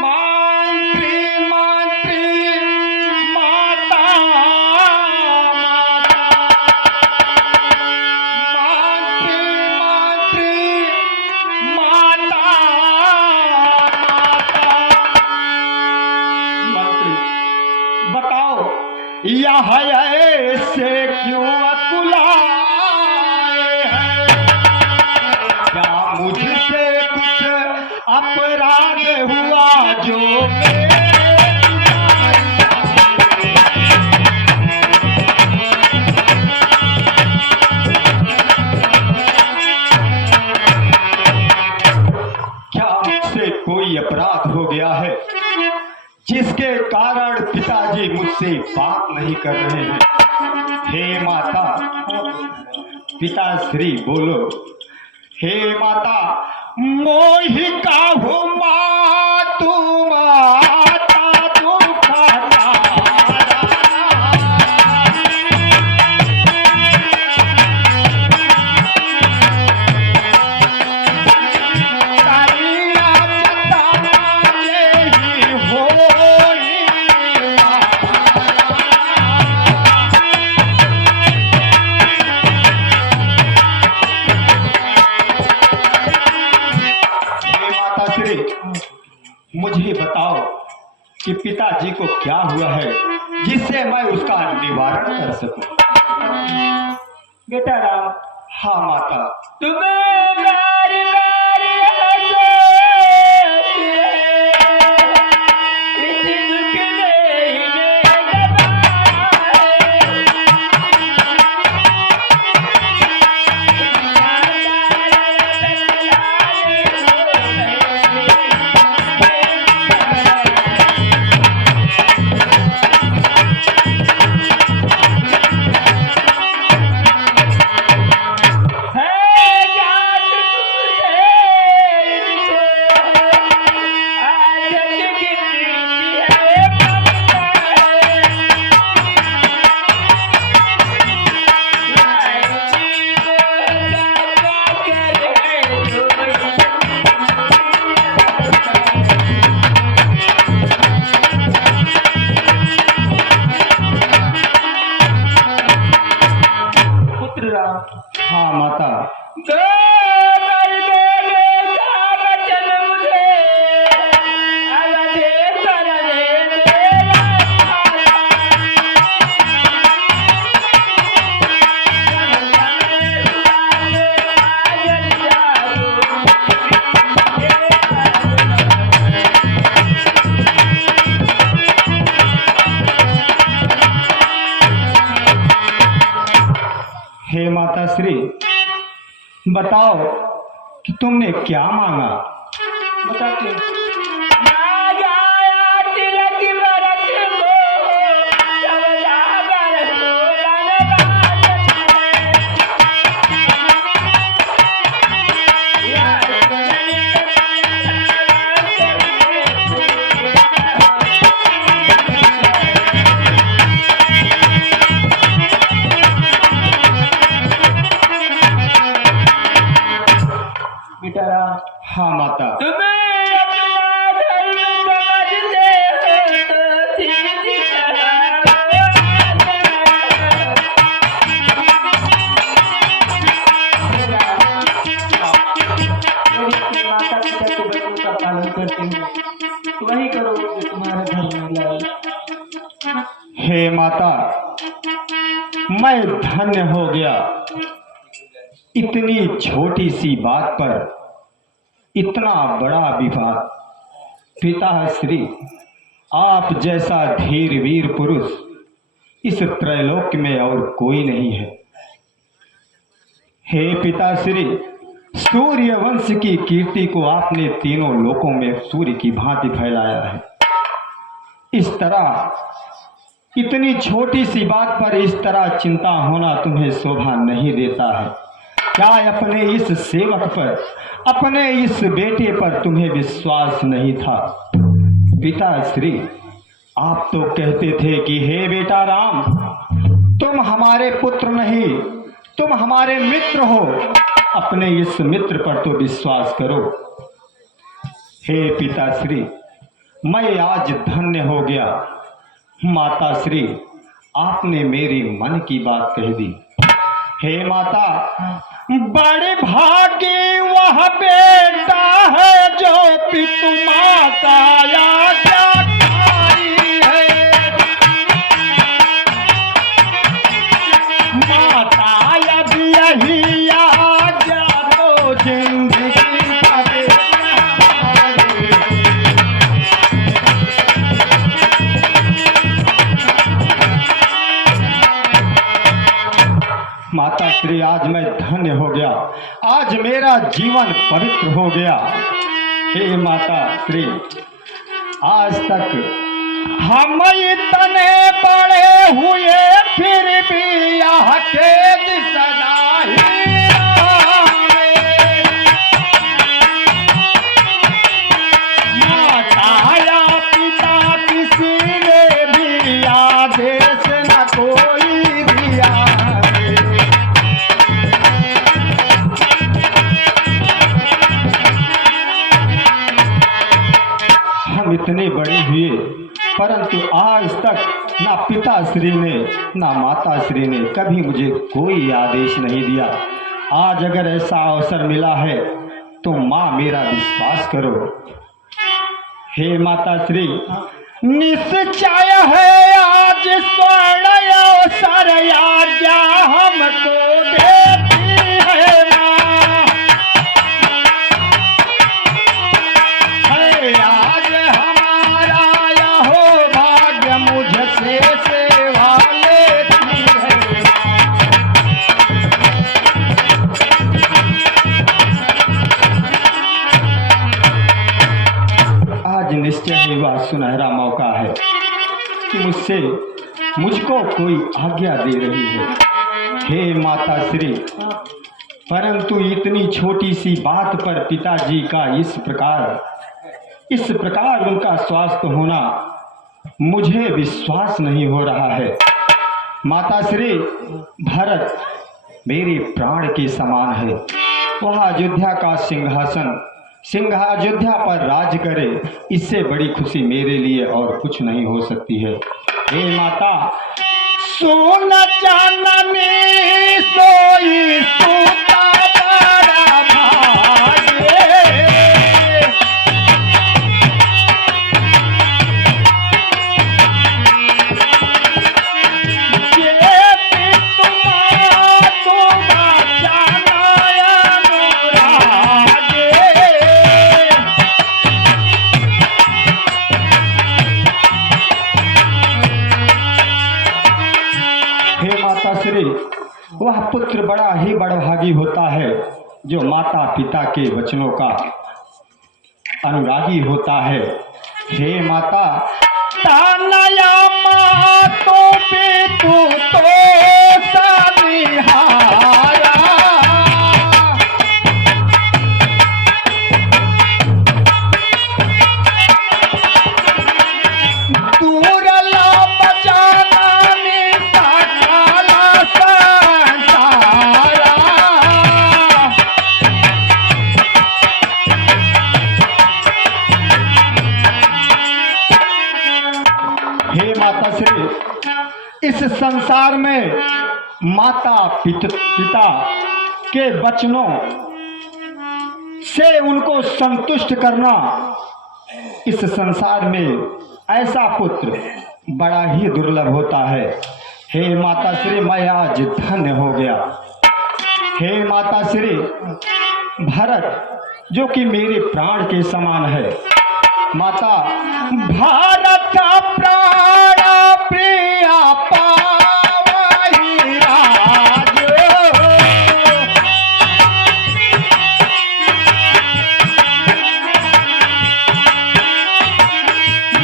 मांत्री मांत्री माता माता, मंत्री बताओ, यह ऐसे क्यों अकुलाए हैं? क्या मुझसे कुछ अपराध हुआ जो जिसके कारण पिताजी मुझसे बात नहीं कर रहे हैं। हे माता, पिताश्री बोलो। हे माता, मोहि काहू मातु माता दुखतारा। करिया पता यही होई मुझे बताओ कि पिताजी को क्या हुआ है जिससे मैं उसका निवारण कर सकूं। बेटा राम, हाँ माता। तुम्हें बारी बारी हंसोती है, इस दुख ने इन्हें दबाया पुत्र राम। हाँ माता। दो कर देने का वचन मुझे, अवधे करने तेरा हे माता श्री, बताओ कि तुमने क्या मांगा। बताते गाया तिलक भरत को, सबला बरसो बेटा राम, हाँ माता। तुम्हें अपना धर्म समझते हो तो सीधी माता पिता के वचनों का पालन करते हो, वही करो जो तुम्हारे धर्म में लाए। हे माता, मैं धन्य हो गया। इतनी छोटी सी बात पर इतना बड़ा विवाद। पिताश्री, आप जैसा धीर वीर पुरुष इस त्रैलोक में और कोई नहीं है। हे पिताश्री, सूर्य वंश की कीर्ति को आपने तीनों लोकों में सूर्य की भांति फैलाया है। इस तरह इतनी छोटी सी बात पर इस तरह चिंता होना तुम्हें शोभा नहीं देता है। क्या अपने इस सेवक पर, अपने इस बेटे पर तुम्हें विश्वास नहीं था? पिताश्री, आप तो कहते थे कि हे बेटा राम, तुम हमारे पुत्र नहीं, तुम हमारे मित्र हो। अपने इस मित्र पर तो विश्वास करो। हे पिताश्री, मैं आज धन्य हो गया। माताश्री, आपने मेरी मन की बात कह दी। हे माता, बड़े भाग्य वह बेटा है जो पितु माता आज्ञाकारी है। माता अब यही आज्ञा तो जिंदगी करे। माता श्री, आज मैं धन्य हो गया। आज मेरा जीवन पवित्र हो गया। हे माता श्री, आज तक हम इतने बड़े हुए फिर भी यह कैद सदा ही माता या पिता किसी ने भी आदेश न कोई दिया। हम इतने बड़े हुए परंतु आज तक ना पिताश्री ने ना माताश्री ने कभी मुझे कोई आदेश नहीं दिया। आज अगर ऐसा अवसर मिला है तो माँ मेरा विश्वास करो। हे माताश्री, निश्चय है आज स्वर्ण अवसर आज्ञा हमको देती है माँ। है आज हमारा यहो भाग्य मुझसे सेवा लेती है। आज निश्चय ही वह सुनहरा मौका है कि मुझको कोई आज्ञा दे रही है। हे माता श्री, परंतु इतनी छोटी सी बात पर पिताजी का इस प्रकार उनका स्वास्थ्य होना मुझे विश्वास नहीं हो रहा है। माता श्री, भरत मेरे प्राण के समान है। वह अयोध्या का अयोध्या पर राज करे, इससे बड़ी खुशी मेरे लिए और कुछ नहीं हो सकती है। हे माता, सोन जाननी सोई सूता बड़ा भाग्य। वह पुत्र बड़ा ही बड़भागी होता है जो माता पिता के वचनों का अनुरागी होता है। हे माता, तानया माँ तो पे तू तो सनिहारा। दूर ला बजाना इस संसार में माता पिता के वचनों से उनको संतुष्ट करना, इस संसार में ऐसा पुत्र बड़ा ही दुर्लभ होता है। हे माता श्री, मैं आज धन्य हो गया। हे माता श्री, भरत जो कि मेरे प्राण के समान है। माता, भारत का प्राण प्रिया पावई राज।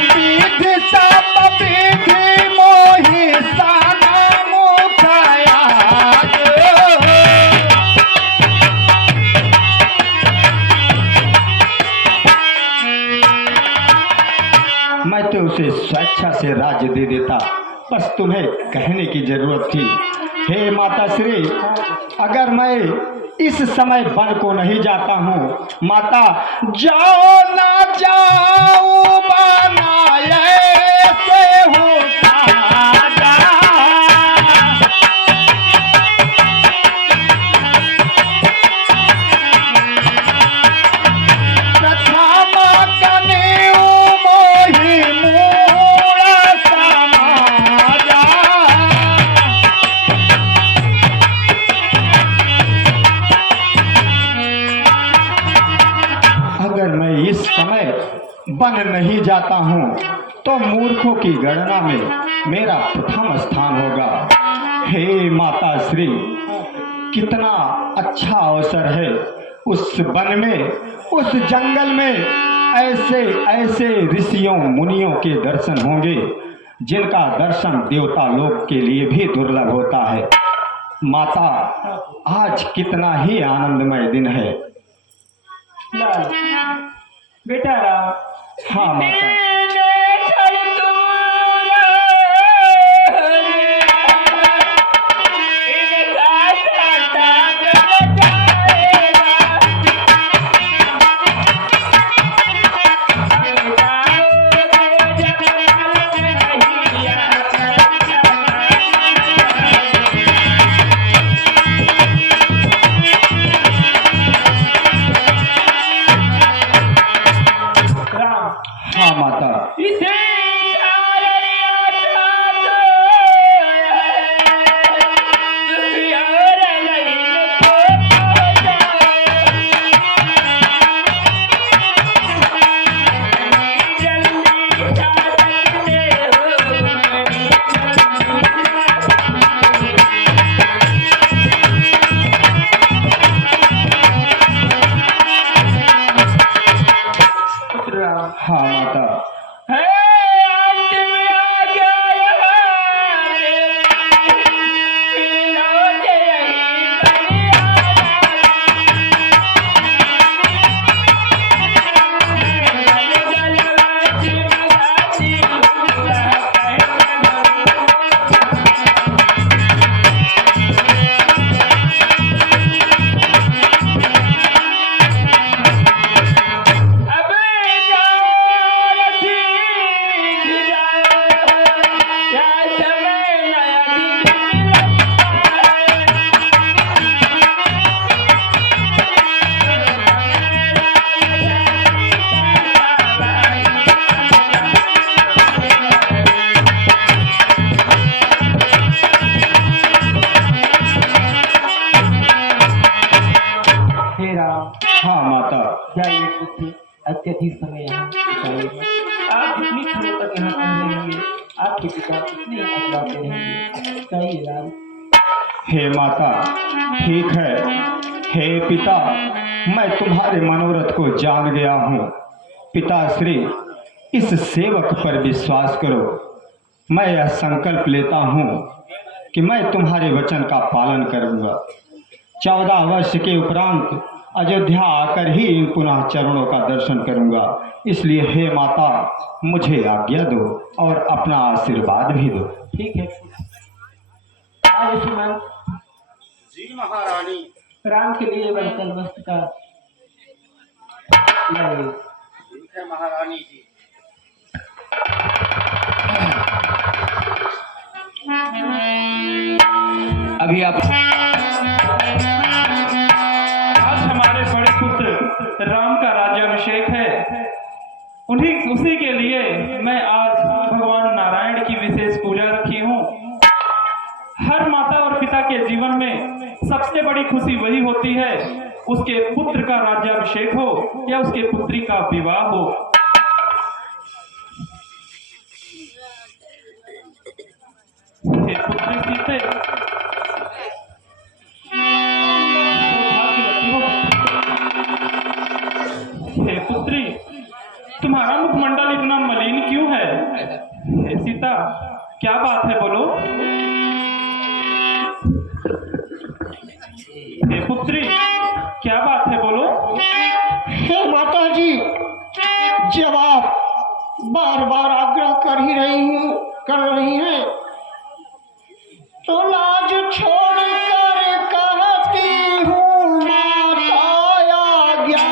विधि सब विधि मोहि साना मुखयाज। मैं तो उसे स्वेच्छा से राज्य दे देता, बस तुम्हें कहने की जरूरत थी। हे माता श्री, अगर मैं इस समय वन को नहीं जाता हूँ, माता जाओ ना जाओ बनाए से होता जा। बन नहीं जाता हूँ तो मूर्खों की गणना में मेरा प्रथम स्थान होगा। हे माता श्री, कितना अच्छा अवसर है उस वन में, उस जंगल में ऐसे ऐसे ऋषियों मुनियों के दर्शन होंगे जिनका दर्शन देवता लोक के लिए भी दुर्लभ होता है। माता, आज कितना ही आनंदमय दिन है। लाल, बेटा राम, हाँ माता। हाँ माता। हाँ माता। हाँ माता। जाइए पुत्र, अत्यधिक समय यहाँ बिताइए। आप जितनी समय तक यहाँ पर रहेंगे, आपके पिता उतने ही अगलाते रहेंगे। जाइए लाल। हे माता, ठीक है। हे पिता, मैं तुम्हारे मनोरथ को जान गया हूँ। पिताश्री, इस सेवक पर विश्वास करो। मैं यह संकल्प लेता हूँ कि मैं तुम्हारे वचन का पालन करूँगा। 14 वर्ष के उपरांत अयोध्या आकर ही इन पुनः चरणों का दर्शन करूँगा। इसलिए हे माता, मुझे आज्ञा दो और अपना आशीर्वाद भी दो। ठीक है। आज श्रीमान जी महारानी। राम के लिए बनकर वस्त्र का लाइए। ठीक है महारानी जी। अभी आप आज हमारे बड़े पुत्र राम का राज्याभिषेक है। उसी के लिए मैं आज भगवान नारायण की विशेष पूजा रखी हूँ। हर माता और पिता के जीवन में सबसे बड़ी खुशी वही होती है, उसके पुत्र का राज्याभिषेक हो या उसके पुत्री का विवाह हो। हे पुत्री सीते, हे पुत्री, तुम्हारा मुखमंडल इतना मलिन क्यों है? हे सीता, क्या बात है, बोलो। हे पुत्री, क्या बात है, बोलो। हे माता जी, जब आप बार बार आग्रह कर रही हैं तो लाज छोड़ कर कहती हूँ माता, आज्ञा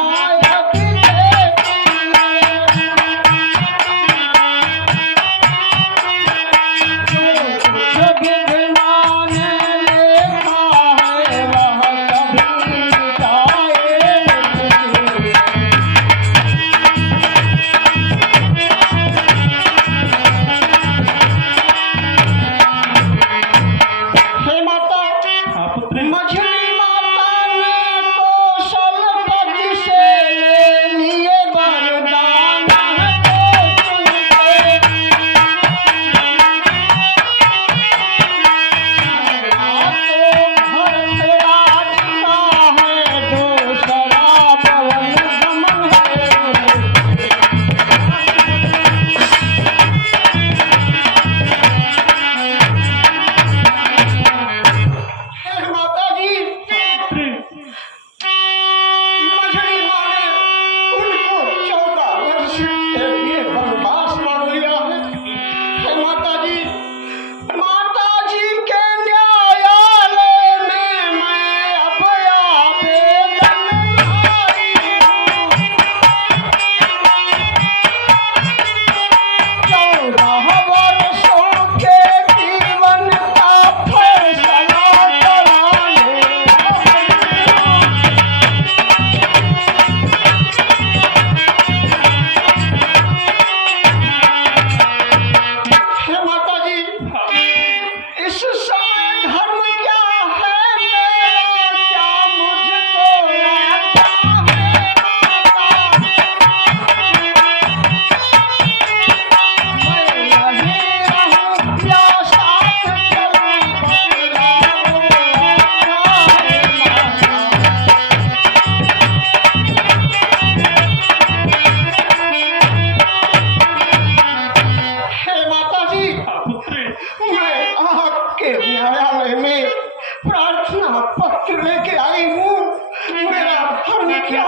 मैं क्या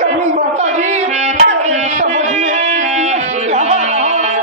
करूं माता जी, मेरे समझ में नहीं आ रहा है।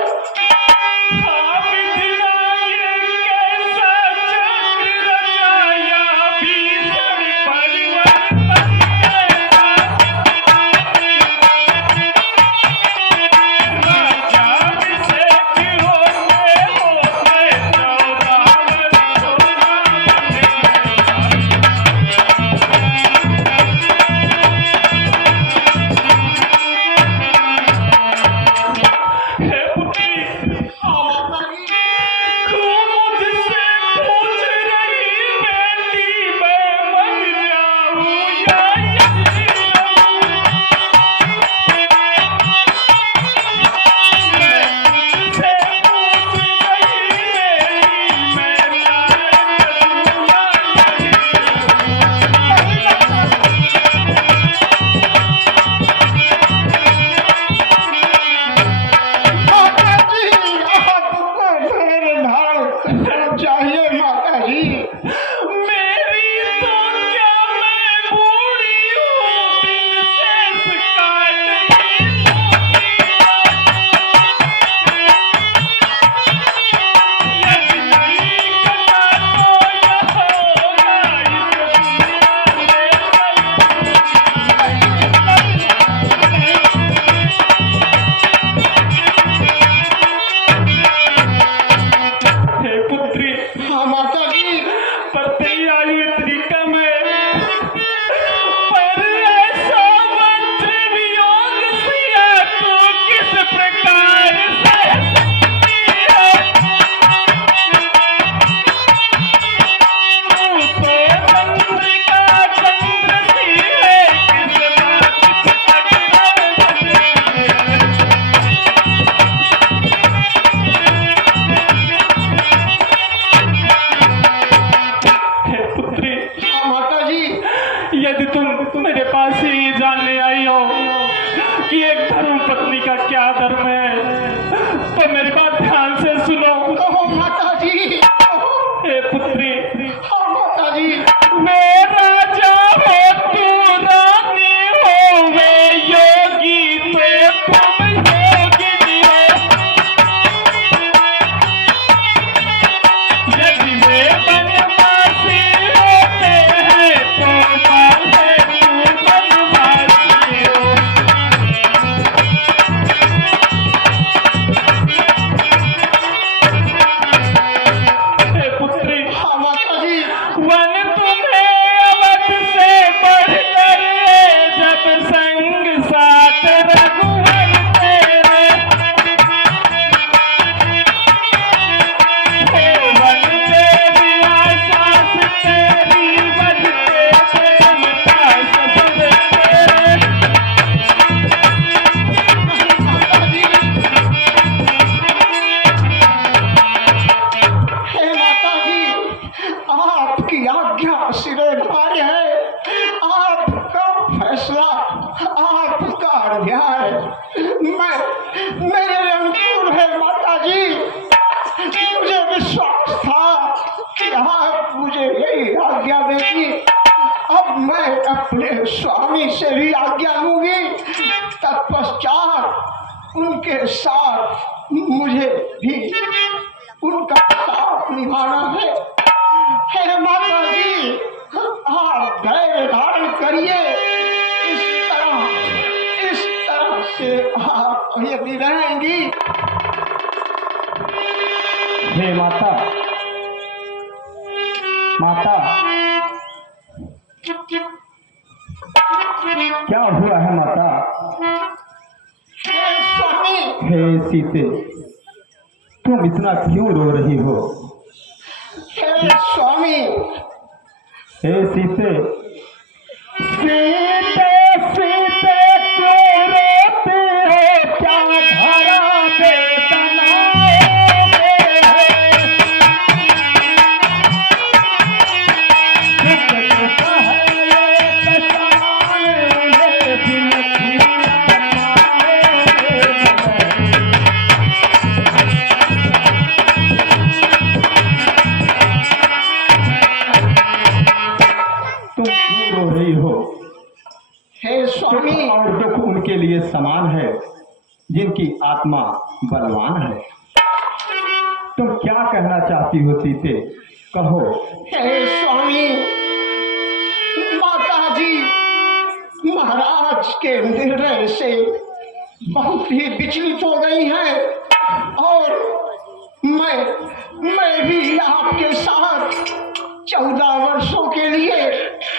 चाहिए माता जी। मेरी तो क्या मैं बूढ़ी हूँ, दिल से काट हाँ माता जी, पर तैयारी तरीका में पर ऐसा मंत्र वियोग सिया तो किस प्रकार से सकती है। तू तो चंद्र का चंद्र सी है, किस बात की अटकल है। पुत्री, हाँ माता जी, यदि तुम मेरे पास ही जानने आई हो कि एक धर्म पत्नी का क्या धर्म है, तो मेरी बात ध्यान से सुनो। कहो माता जी, हे पुत्री, हाँ माता जी, मैं राजा हो तू रानी हो, मैं योगी तो तुम योगिनी हो। यदि मैं बनवासी होते हैं तो बाल है तू बनवासी हो। हे पुत्री, हाँ माता जी, वन तुम्हें अवध से बढ़कर जब संग साथ रघुवर तेरे, हे वन तेरी आशास तेरी बजते चलता ससुर तेरे। माता जी, हे माता जी, आपकी आज्ञा सिरे भार है, आपका फैसला, आपका न्याय मेरे अनुकूल है माता जी। मुझे विश्वास था कि आप मुझे यही आज्ञा देगी। अब मैं अपने स्वामी से भी आज्ञा लूंगी, तत्पश्चात उनके साथ मुझे भी उनका साथ निभाना है। हे माता जी, आप धैर्य धारण करिए। इस तरह से आप यदि रहेंगी। हे माता, माता क्या हुआ है माता? हे स्वामी, हे सीते, तुम इतना क्यों रो रही हो? हे स्वामी, हे सीते, सीते सीते क्यों रोते हो, क्या धरा बेदनाओं में है। किसका है ये कसाए, ये दिल की अरमाए। तुम क्यों रो रही हो? हे स्वामी, सुख और दुख उनके लिए समान है जिनकी आत्मा बलवान है। तुम क्या कहना चाहती हो सीते, कहो। हे स्वामी, माता जी महाराज के निर्णय से बहुत ही विचलित हो गई हैं और मैं भी आपके साथ 14 वर्षों के लिए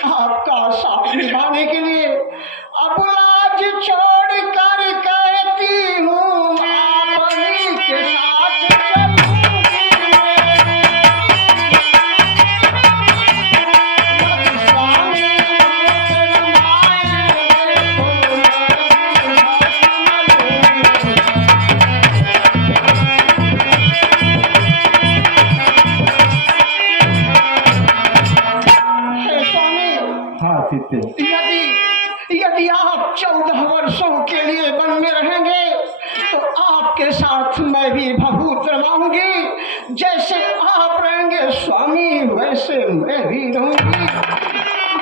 आपका साथ निभाने के लिए अब लाज छोड़ कर कहती हूँ आप ही के साथ यदि आप 14 वर्षों के लिए वन में रहेंगे तो आपके साथ मैं भी भभूत रमाऊंगी। जैसे आप रहेंगे स्वामी वैसे मैं भी रहूंगी।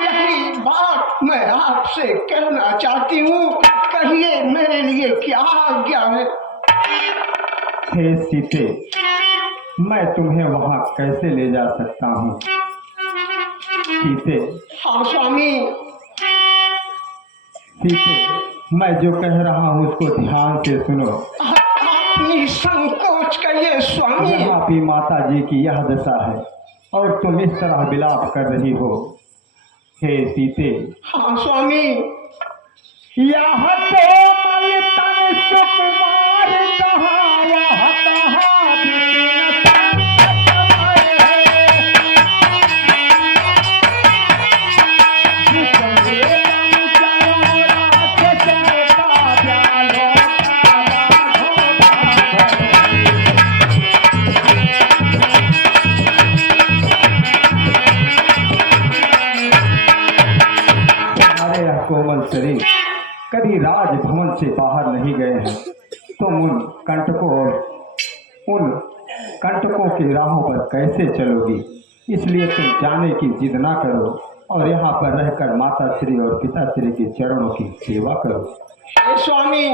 यही बात मैं आपसे कहना चाहती हूँ, कहिए मेरे लिए क्या आज्ञा है। हे सीते, मैं तुम्हें वहाँ कैसे ले जा सकता हूँ? सीते। हाँ स्वामी। सीते, मैं जो कह रहा हूँ उसको ध्यान से सुनो। आप निसंकोच कहिए स्वामी। यहाँ भी माता जी की यह दशा है और तुम इस तरह विलाप कर रही हो। हे सीते। हाँ स्वामी। यह कोमल तन सुकुमार कहाँ, यह कहाँ कोमल शरीर कभी राजभवन से बाहर नहीं गए हैं। तुम उन कंटकों की राहों पर कैसे चलोगी? इसलिए तुम जाने की जिद ना करो और यहाँ पर रहकर माता श्री और पिताश्री के चरणों की सेवा करो। स्वामी,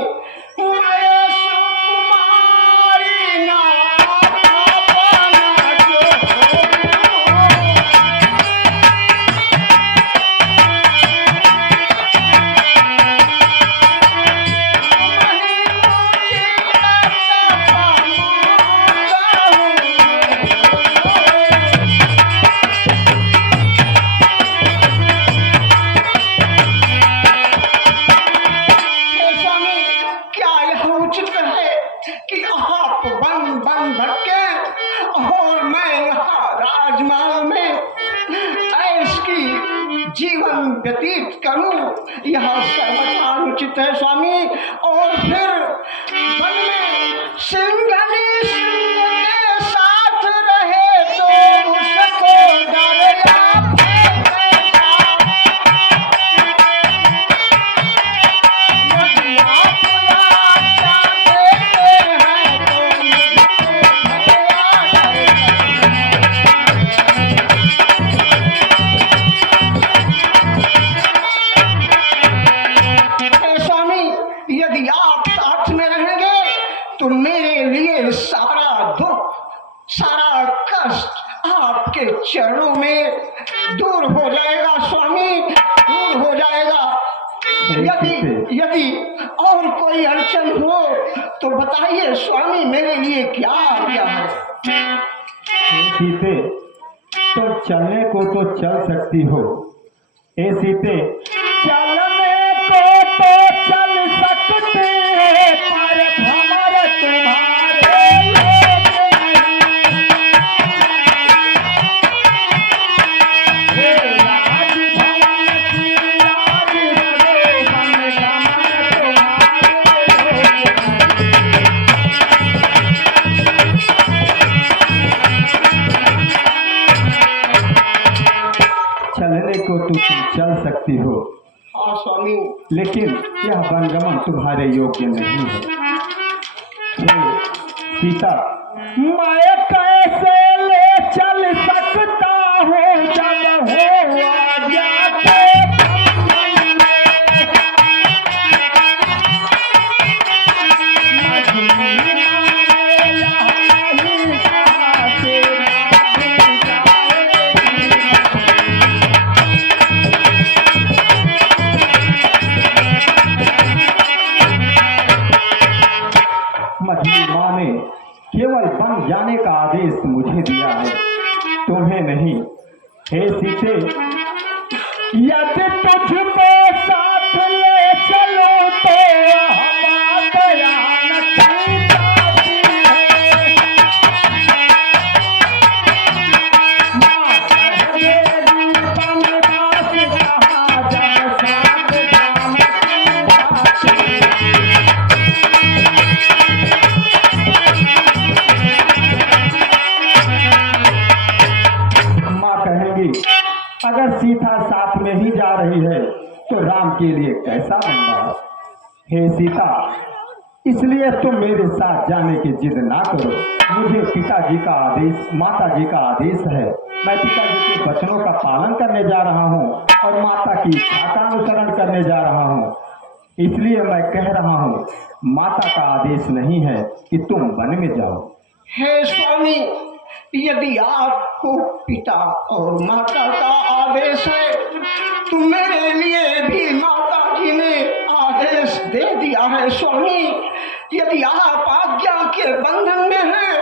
जीवन व्यतीत करूं, यह सर्वथा अनुचित है स्वामी। और फिर वन में सिंघनी सिंह के साथ रहे तो उसको डर तो मेरे लिए सारा दुख सारा कष्ट आपके चरणों में दूर हो जाएगा स्वामी, दूर हो जाएगा। यदि और कोई अड़चन हो तो बताइए स्वामी, मेरे लिए क्या आज्ञा है? सीते, तो चलने को तो चल सकती हो। ए सीते, चलने को तो चल सकते पर भंवर तुम्हारे चलने को तो तुम चल सकती हो। हाँ स्वामी, लेकिन यह वनगमन तुम्हारे योग्य नहीं है। सीता, मैं कैसे ले चल सकता हूँ जब हो आज्ञा के हे सीते, यदि तुझको साथ ले चलो तो हम दयान की जाती है। माँ कहे रूपम दास कहा जब साथ राम की जाती है। माँ कहेंगी, अगर सीता साथ में ही जा रही है तो राम के लिए कैसा बनवा। हे सीता, इसलिए तुम मेरे साथ जाने की जिद ना करो। मुझे पिताजी का आदेश, माताजी का आदेश है। मैं पिताजी के वचनों का पालन करने जा रहा हूँ और माता की इच्छा का अनुसरण करने जा रहा हूँ। इसलिए मैं कह रहा हूँ, माता का आदेश नहीं है कि तुम वन में जाओ। हे स्वामी, यदि आपको पिता और माता का आदेश है तो मेरे लिए भी माता जी ने आदेश दे दिया है। स्वामी, यदि आप आज्ञा के बंधन में हैं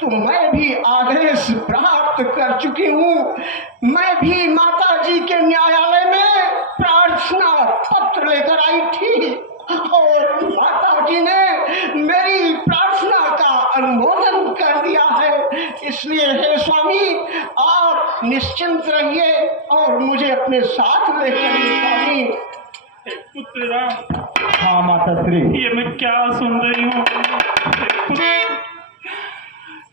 तो मैं भी आदेश प्राप्त कर चुकी हूँ। मैं भी माता जी के न्यायालय में प्रार्थना पत्र लेकर आई थी और माता जी ने मेरी प्रार्थना का अनुमोदन कर दिया है। इसलिए हे स्वामी, आप निश्चिंत रहिए और मुझे अपने साथ लेकर स्वामी। पुत्र राम, हाँ माता श्री। ये मैं क्या सुन रही हूँ?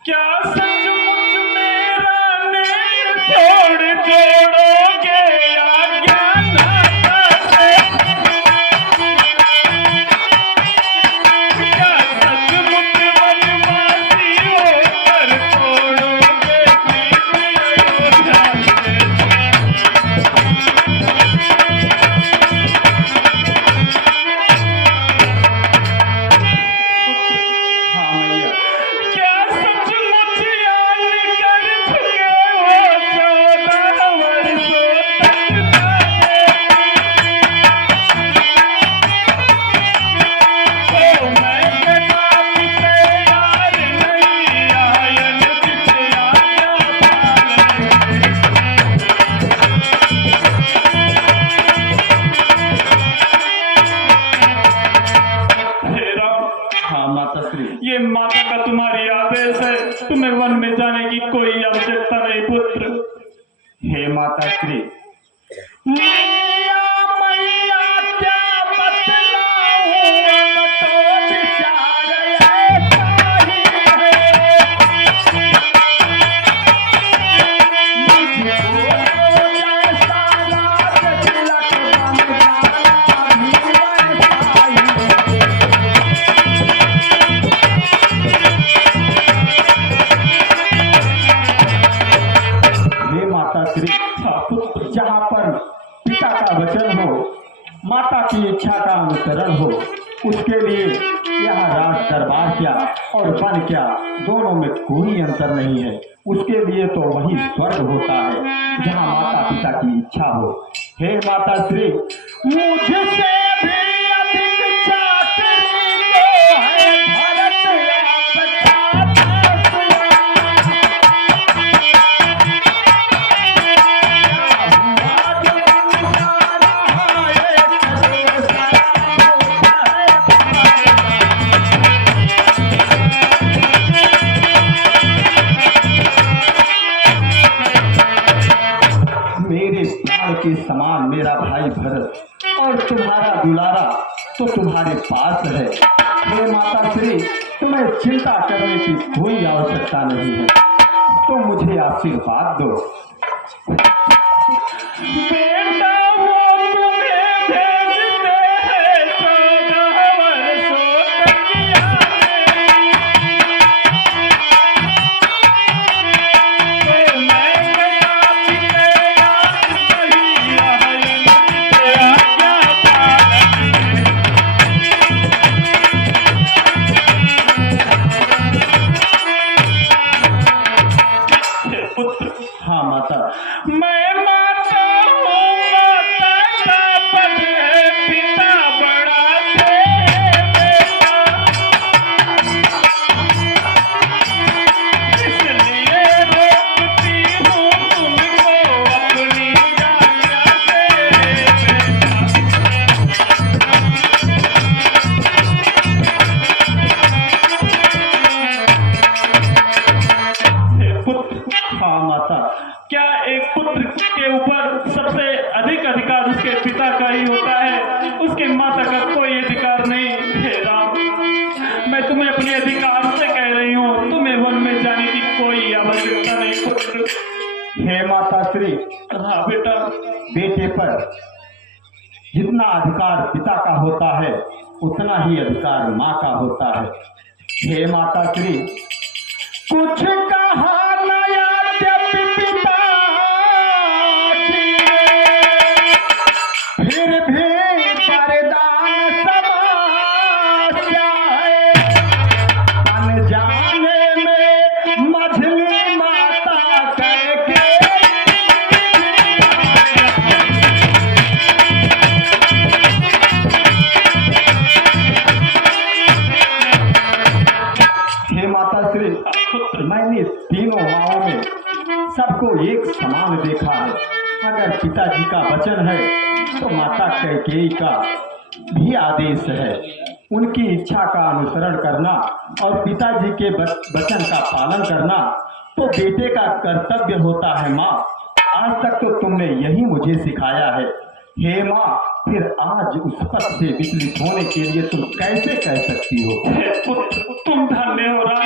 क्या सचमुच मेरा नेत्र छोड़ जोड़ोगे अज्ञानता से? क्या सचमुच वनवासी होकर छोड़ोगे अयोध्या से? हाँ मैया। क्या सचमुच याद कर चुके हो 14 वर्षों तक तो मैं कदापि तैयार नहीं आयन जितया हे राम, हाँ माता श्री। ये माता का तुम्हारी आदेश है, तुम्हें वन में जाने की कोई आवश्यकता नहीं पुत्र। हे माता श्री, मैया मैया क्या बतलाऊं, अब तो विचार ऐसा ही है। मुझको जैसा राज तिलक बन जाना भी वैसा ही है। हे माता श्री, जहाँ पर पिता का वचन हो, माता की इच्छा का अनुसरण हो, उसके लिए यह राज दरबार क्या और वन क्या, दोनों में कोई अंतर नहीं है। उसके लिए तो वही स्वर्ग होता है जहाँ माता पिता की इच्छा हो। हे माता श्री, मुझसे भी अधिक चातरी को है भरत आपका मेरे प्राण के समान मेरा भाई भरत और तुम्हारा दुलारा तो तुम्हारे पास है। हे माता श्री, तुम्हें चिंता करने की कोई आवश्यकता नहीं है। तो मुझे आशीर्वाद दो। बेटा वो तुम्हें भेजते हैं 14 वर्षों तक तो मैं कदापि तैयार नहीं आयन जितया पुत्र। हाँ माता। मैं माता हूँ उसके पिता का ही होता है, उसके माता का कोई अधिकार नहीं। हे राम, मैं तुम्हें अपने अधिकार से कह रही हूँ, तुम्हें वन में जाने की कोई आवश्यकता नहीं पुत्र। हे माता श्री, हाँ बेटा, बेटे पर जितना अधिकार पिता का होता है उतना ही अधिकार माँ का होता है। हे माता श्री, कुछ कहा नया जब पिता फिर भी वरदान समस्या है। अनजाने में मझली माता करके हे माता श्री, मैंने तीनों माओं में सबको एक समान देखा है। अगर पिताजी का वचन है तो माता कैकेयी का भी आदेश है। उनकी इच्छा का अनुसरण करना और पिताजी के वचन का पालन करना तो बेटे का कर्तव्य होता है माँ। आज तक तो तुमने यही मुझे सिखाया है। हे माँ, फिर आज उस पथ से विचलित होने के लिए तुम कैसे कह सकती हो? हे पुत्र, तुम धन्य हो राम।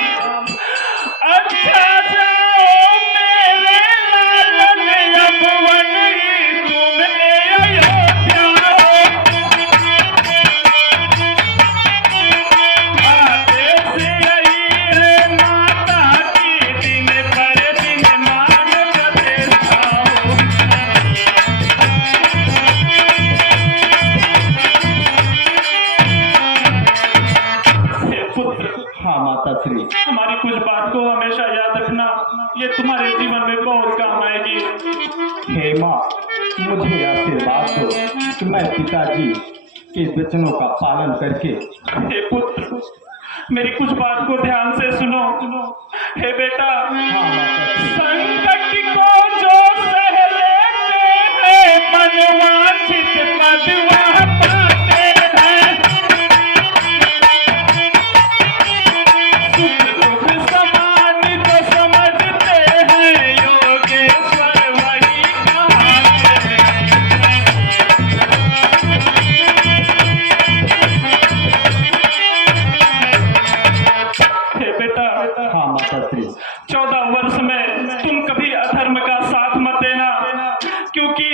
अच्छा जाओ मेरे लालन, अब वन ही तुम्हें अयोध्या हो। आदेश यही है माता की, दिन पर दिन मान प्रतिष्ठा हो। हे पुत्र, हाँ माता श्री, हमारी कुछ बात को हमेशा याद रखना, ये तुम्हारे जीवन में बहुत काम आएगी। हे माँ, मुझे आशीर्वाद दो कि मैं पिताजी के वचनों का पालन करके। हे पुत्र, मेरी कुछ बात को ध्यान से सुनो। हे बेटा, हाँ माता श्री, संकट को जो सह लेते हैं, मनवांछित पद वह पाते हैं। सुख दुख समान को समझते हैं, योगेश्वर वही कहाते हैं। हे बेटा, हाँ माता श्री, 14 वर्ष में तुम कभी अधर्म का साथ मत देना, क्योंकि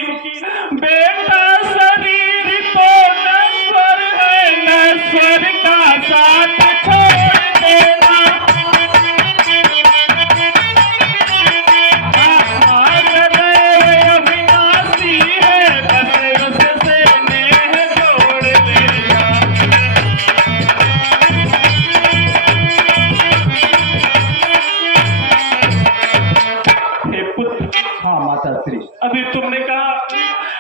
बेटा शरीर तो नश्वर है, नश्वर का साथ छोड़ देना। हृदय अविनाशी है, बस उससे नेह जोड़ लेना। हे पुत्र, हाँ माता श्री, अभी तुमने कहा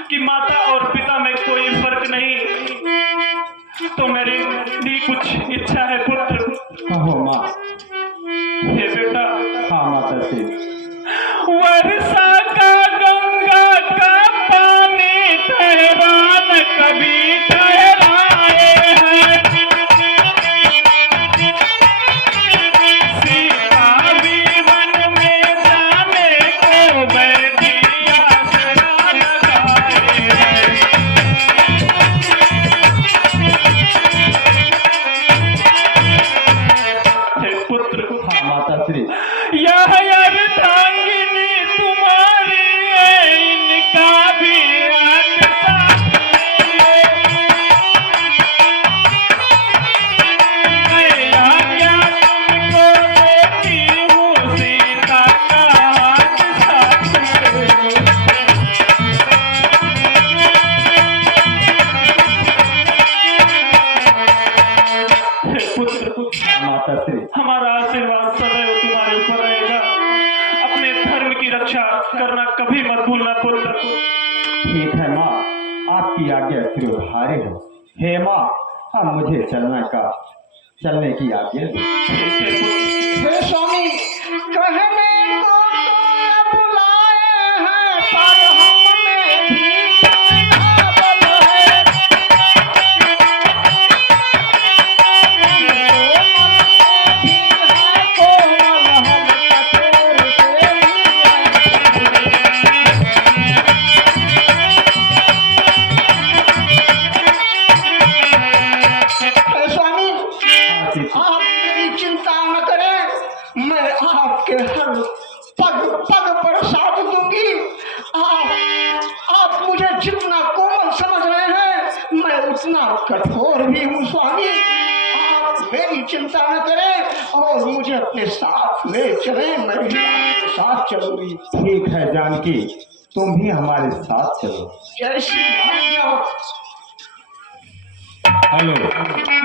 कि माता और पिता में कोई फर्क नहीं, तो मेरी भी कुछ इच्छा है पुत्र। कहो माँ। हे बेटा, हाँ माता श्री, वर्षा का गंगा का पानी ठहरान कभी ठहराए हैं। सीता भी वन में जाने को बैठिया आसरा लगाए हैं। हे पुत्र, हाँ माता श्री, यह अर्धांगिनी तुम्हारी है, इनका भी मैं आज्ञा तुमको देती हूँ, सीता का हाथ साथ में। हे पुत्र, हाँ माता श्री, हमारा आशीर्वाद सदैव तुम्हारे ऊपर रहेगा। अपने धर्म की रक्षा करना कभी मत भूलना पुत्र। ठीक है माँ, आपकी आज्ञा सिरोधार्य हो। हे माँ, अब मुझे चलने की आज्ञा दो। ठीक है पुत्र। हे स्वामी, कहने को तो बुलाए हैं, पर हमने भी बल है। कोमल हम कठोर से भी मैं आपके हर पग पग पर साथ दूंगी। आप मुझे जितना कोमल समझ रहे हैं मैं उतना कठोर भी हूँ स्वामी। आप मेरी चिंता न करें और मुझे अपने साथ ले चलें, मैं भी आपके साथ चलूंगी। ठीक है जानकी, तुम भी हमारे साथ चलो। जय श्री राम। हेलो।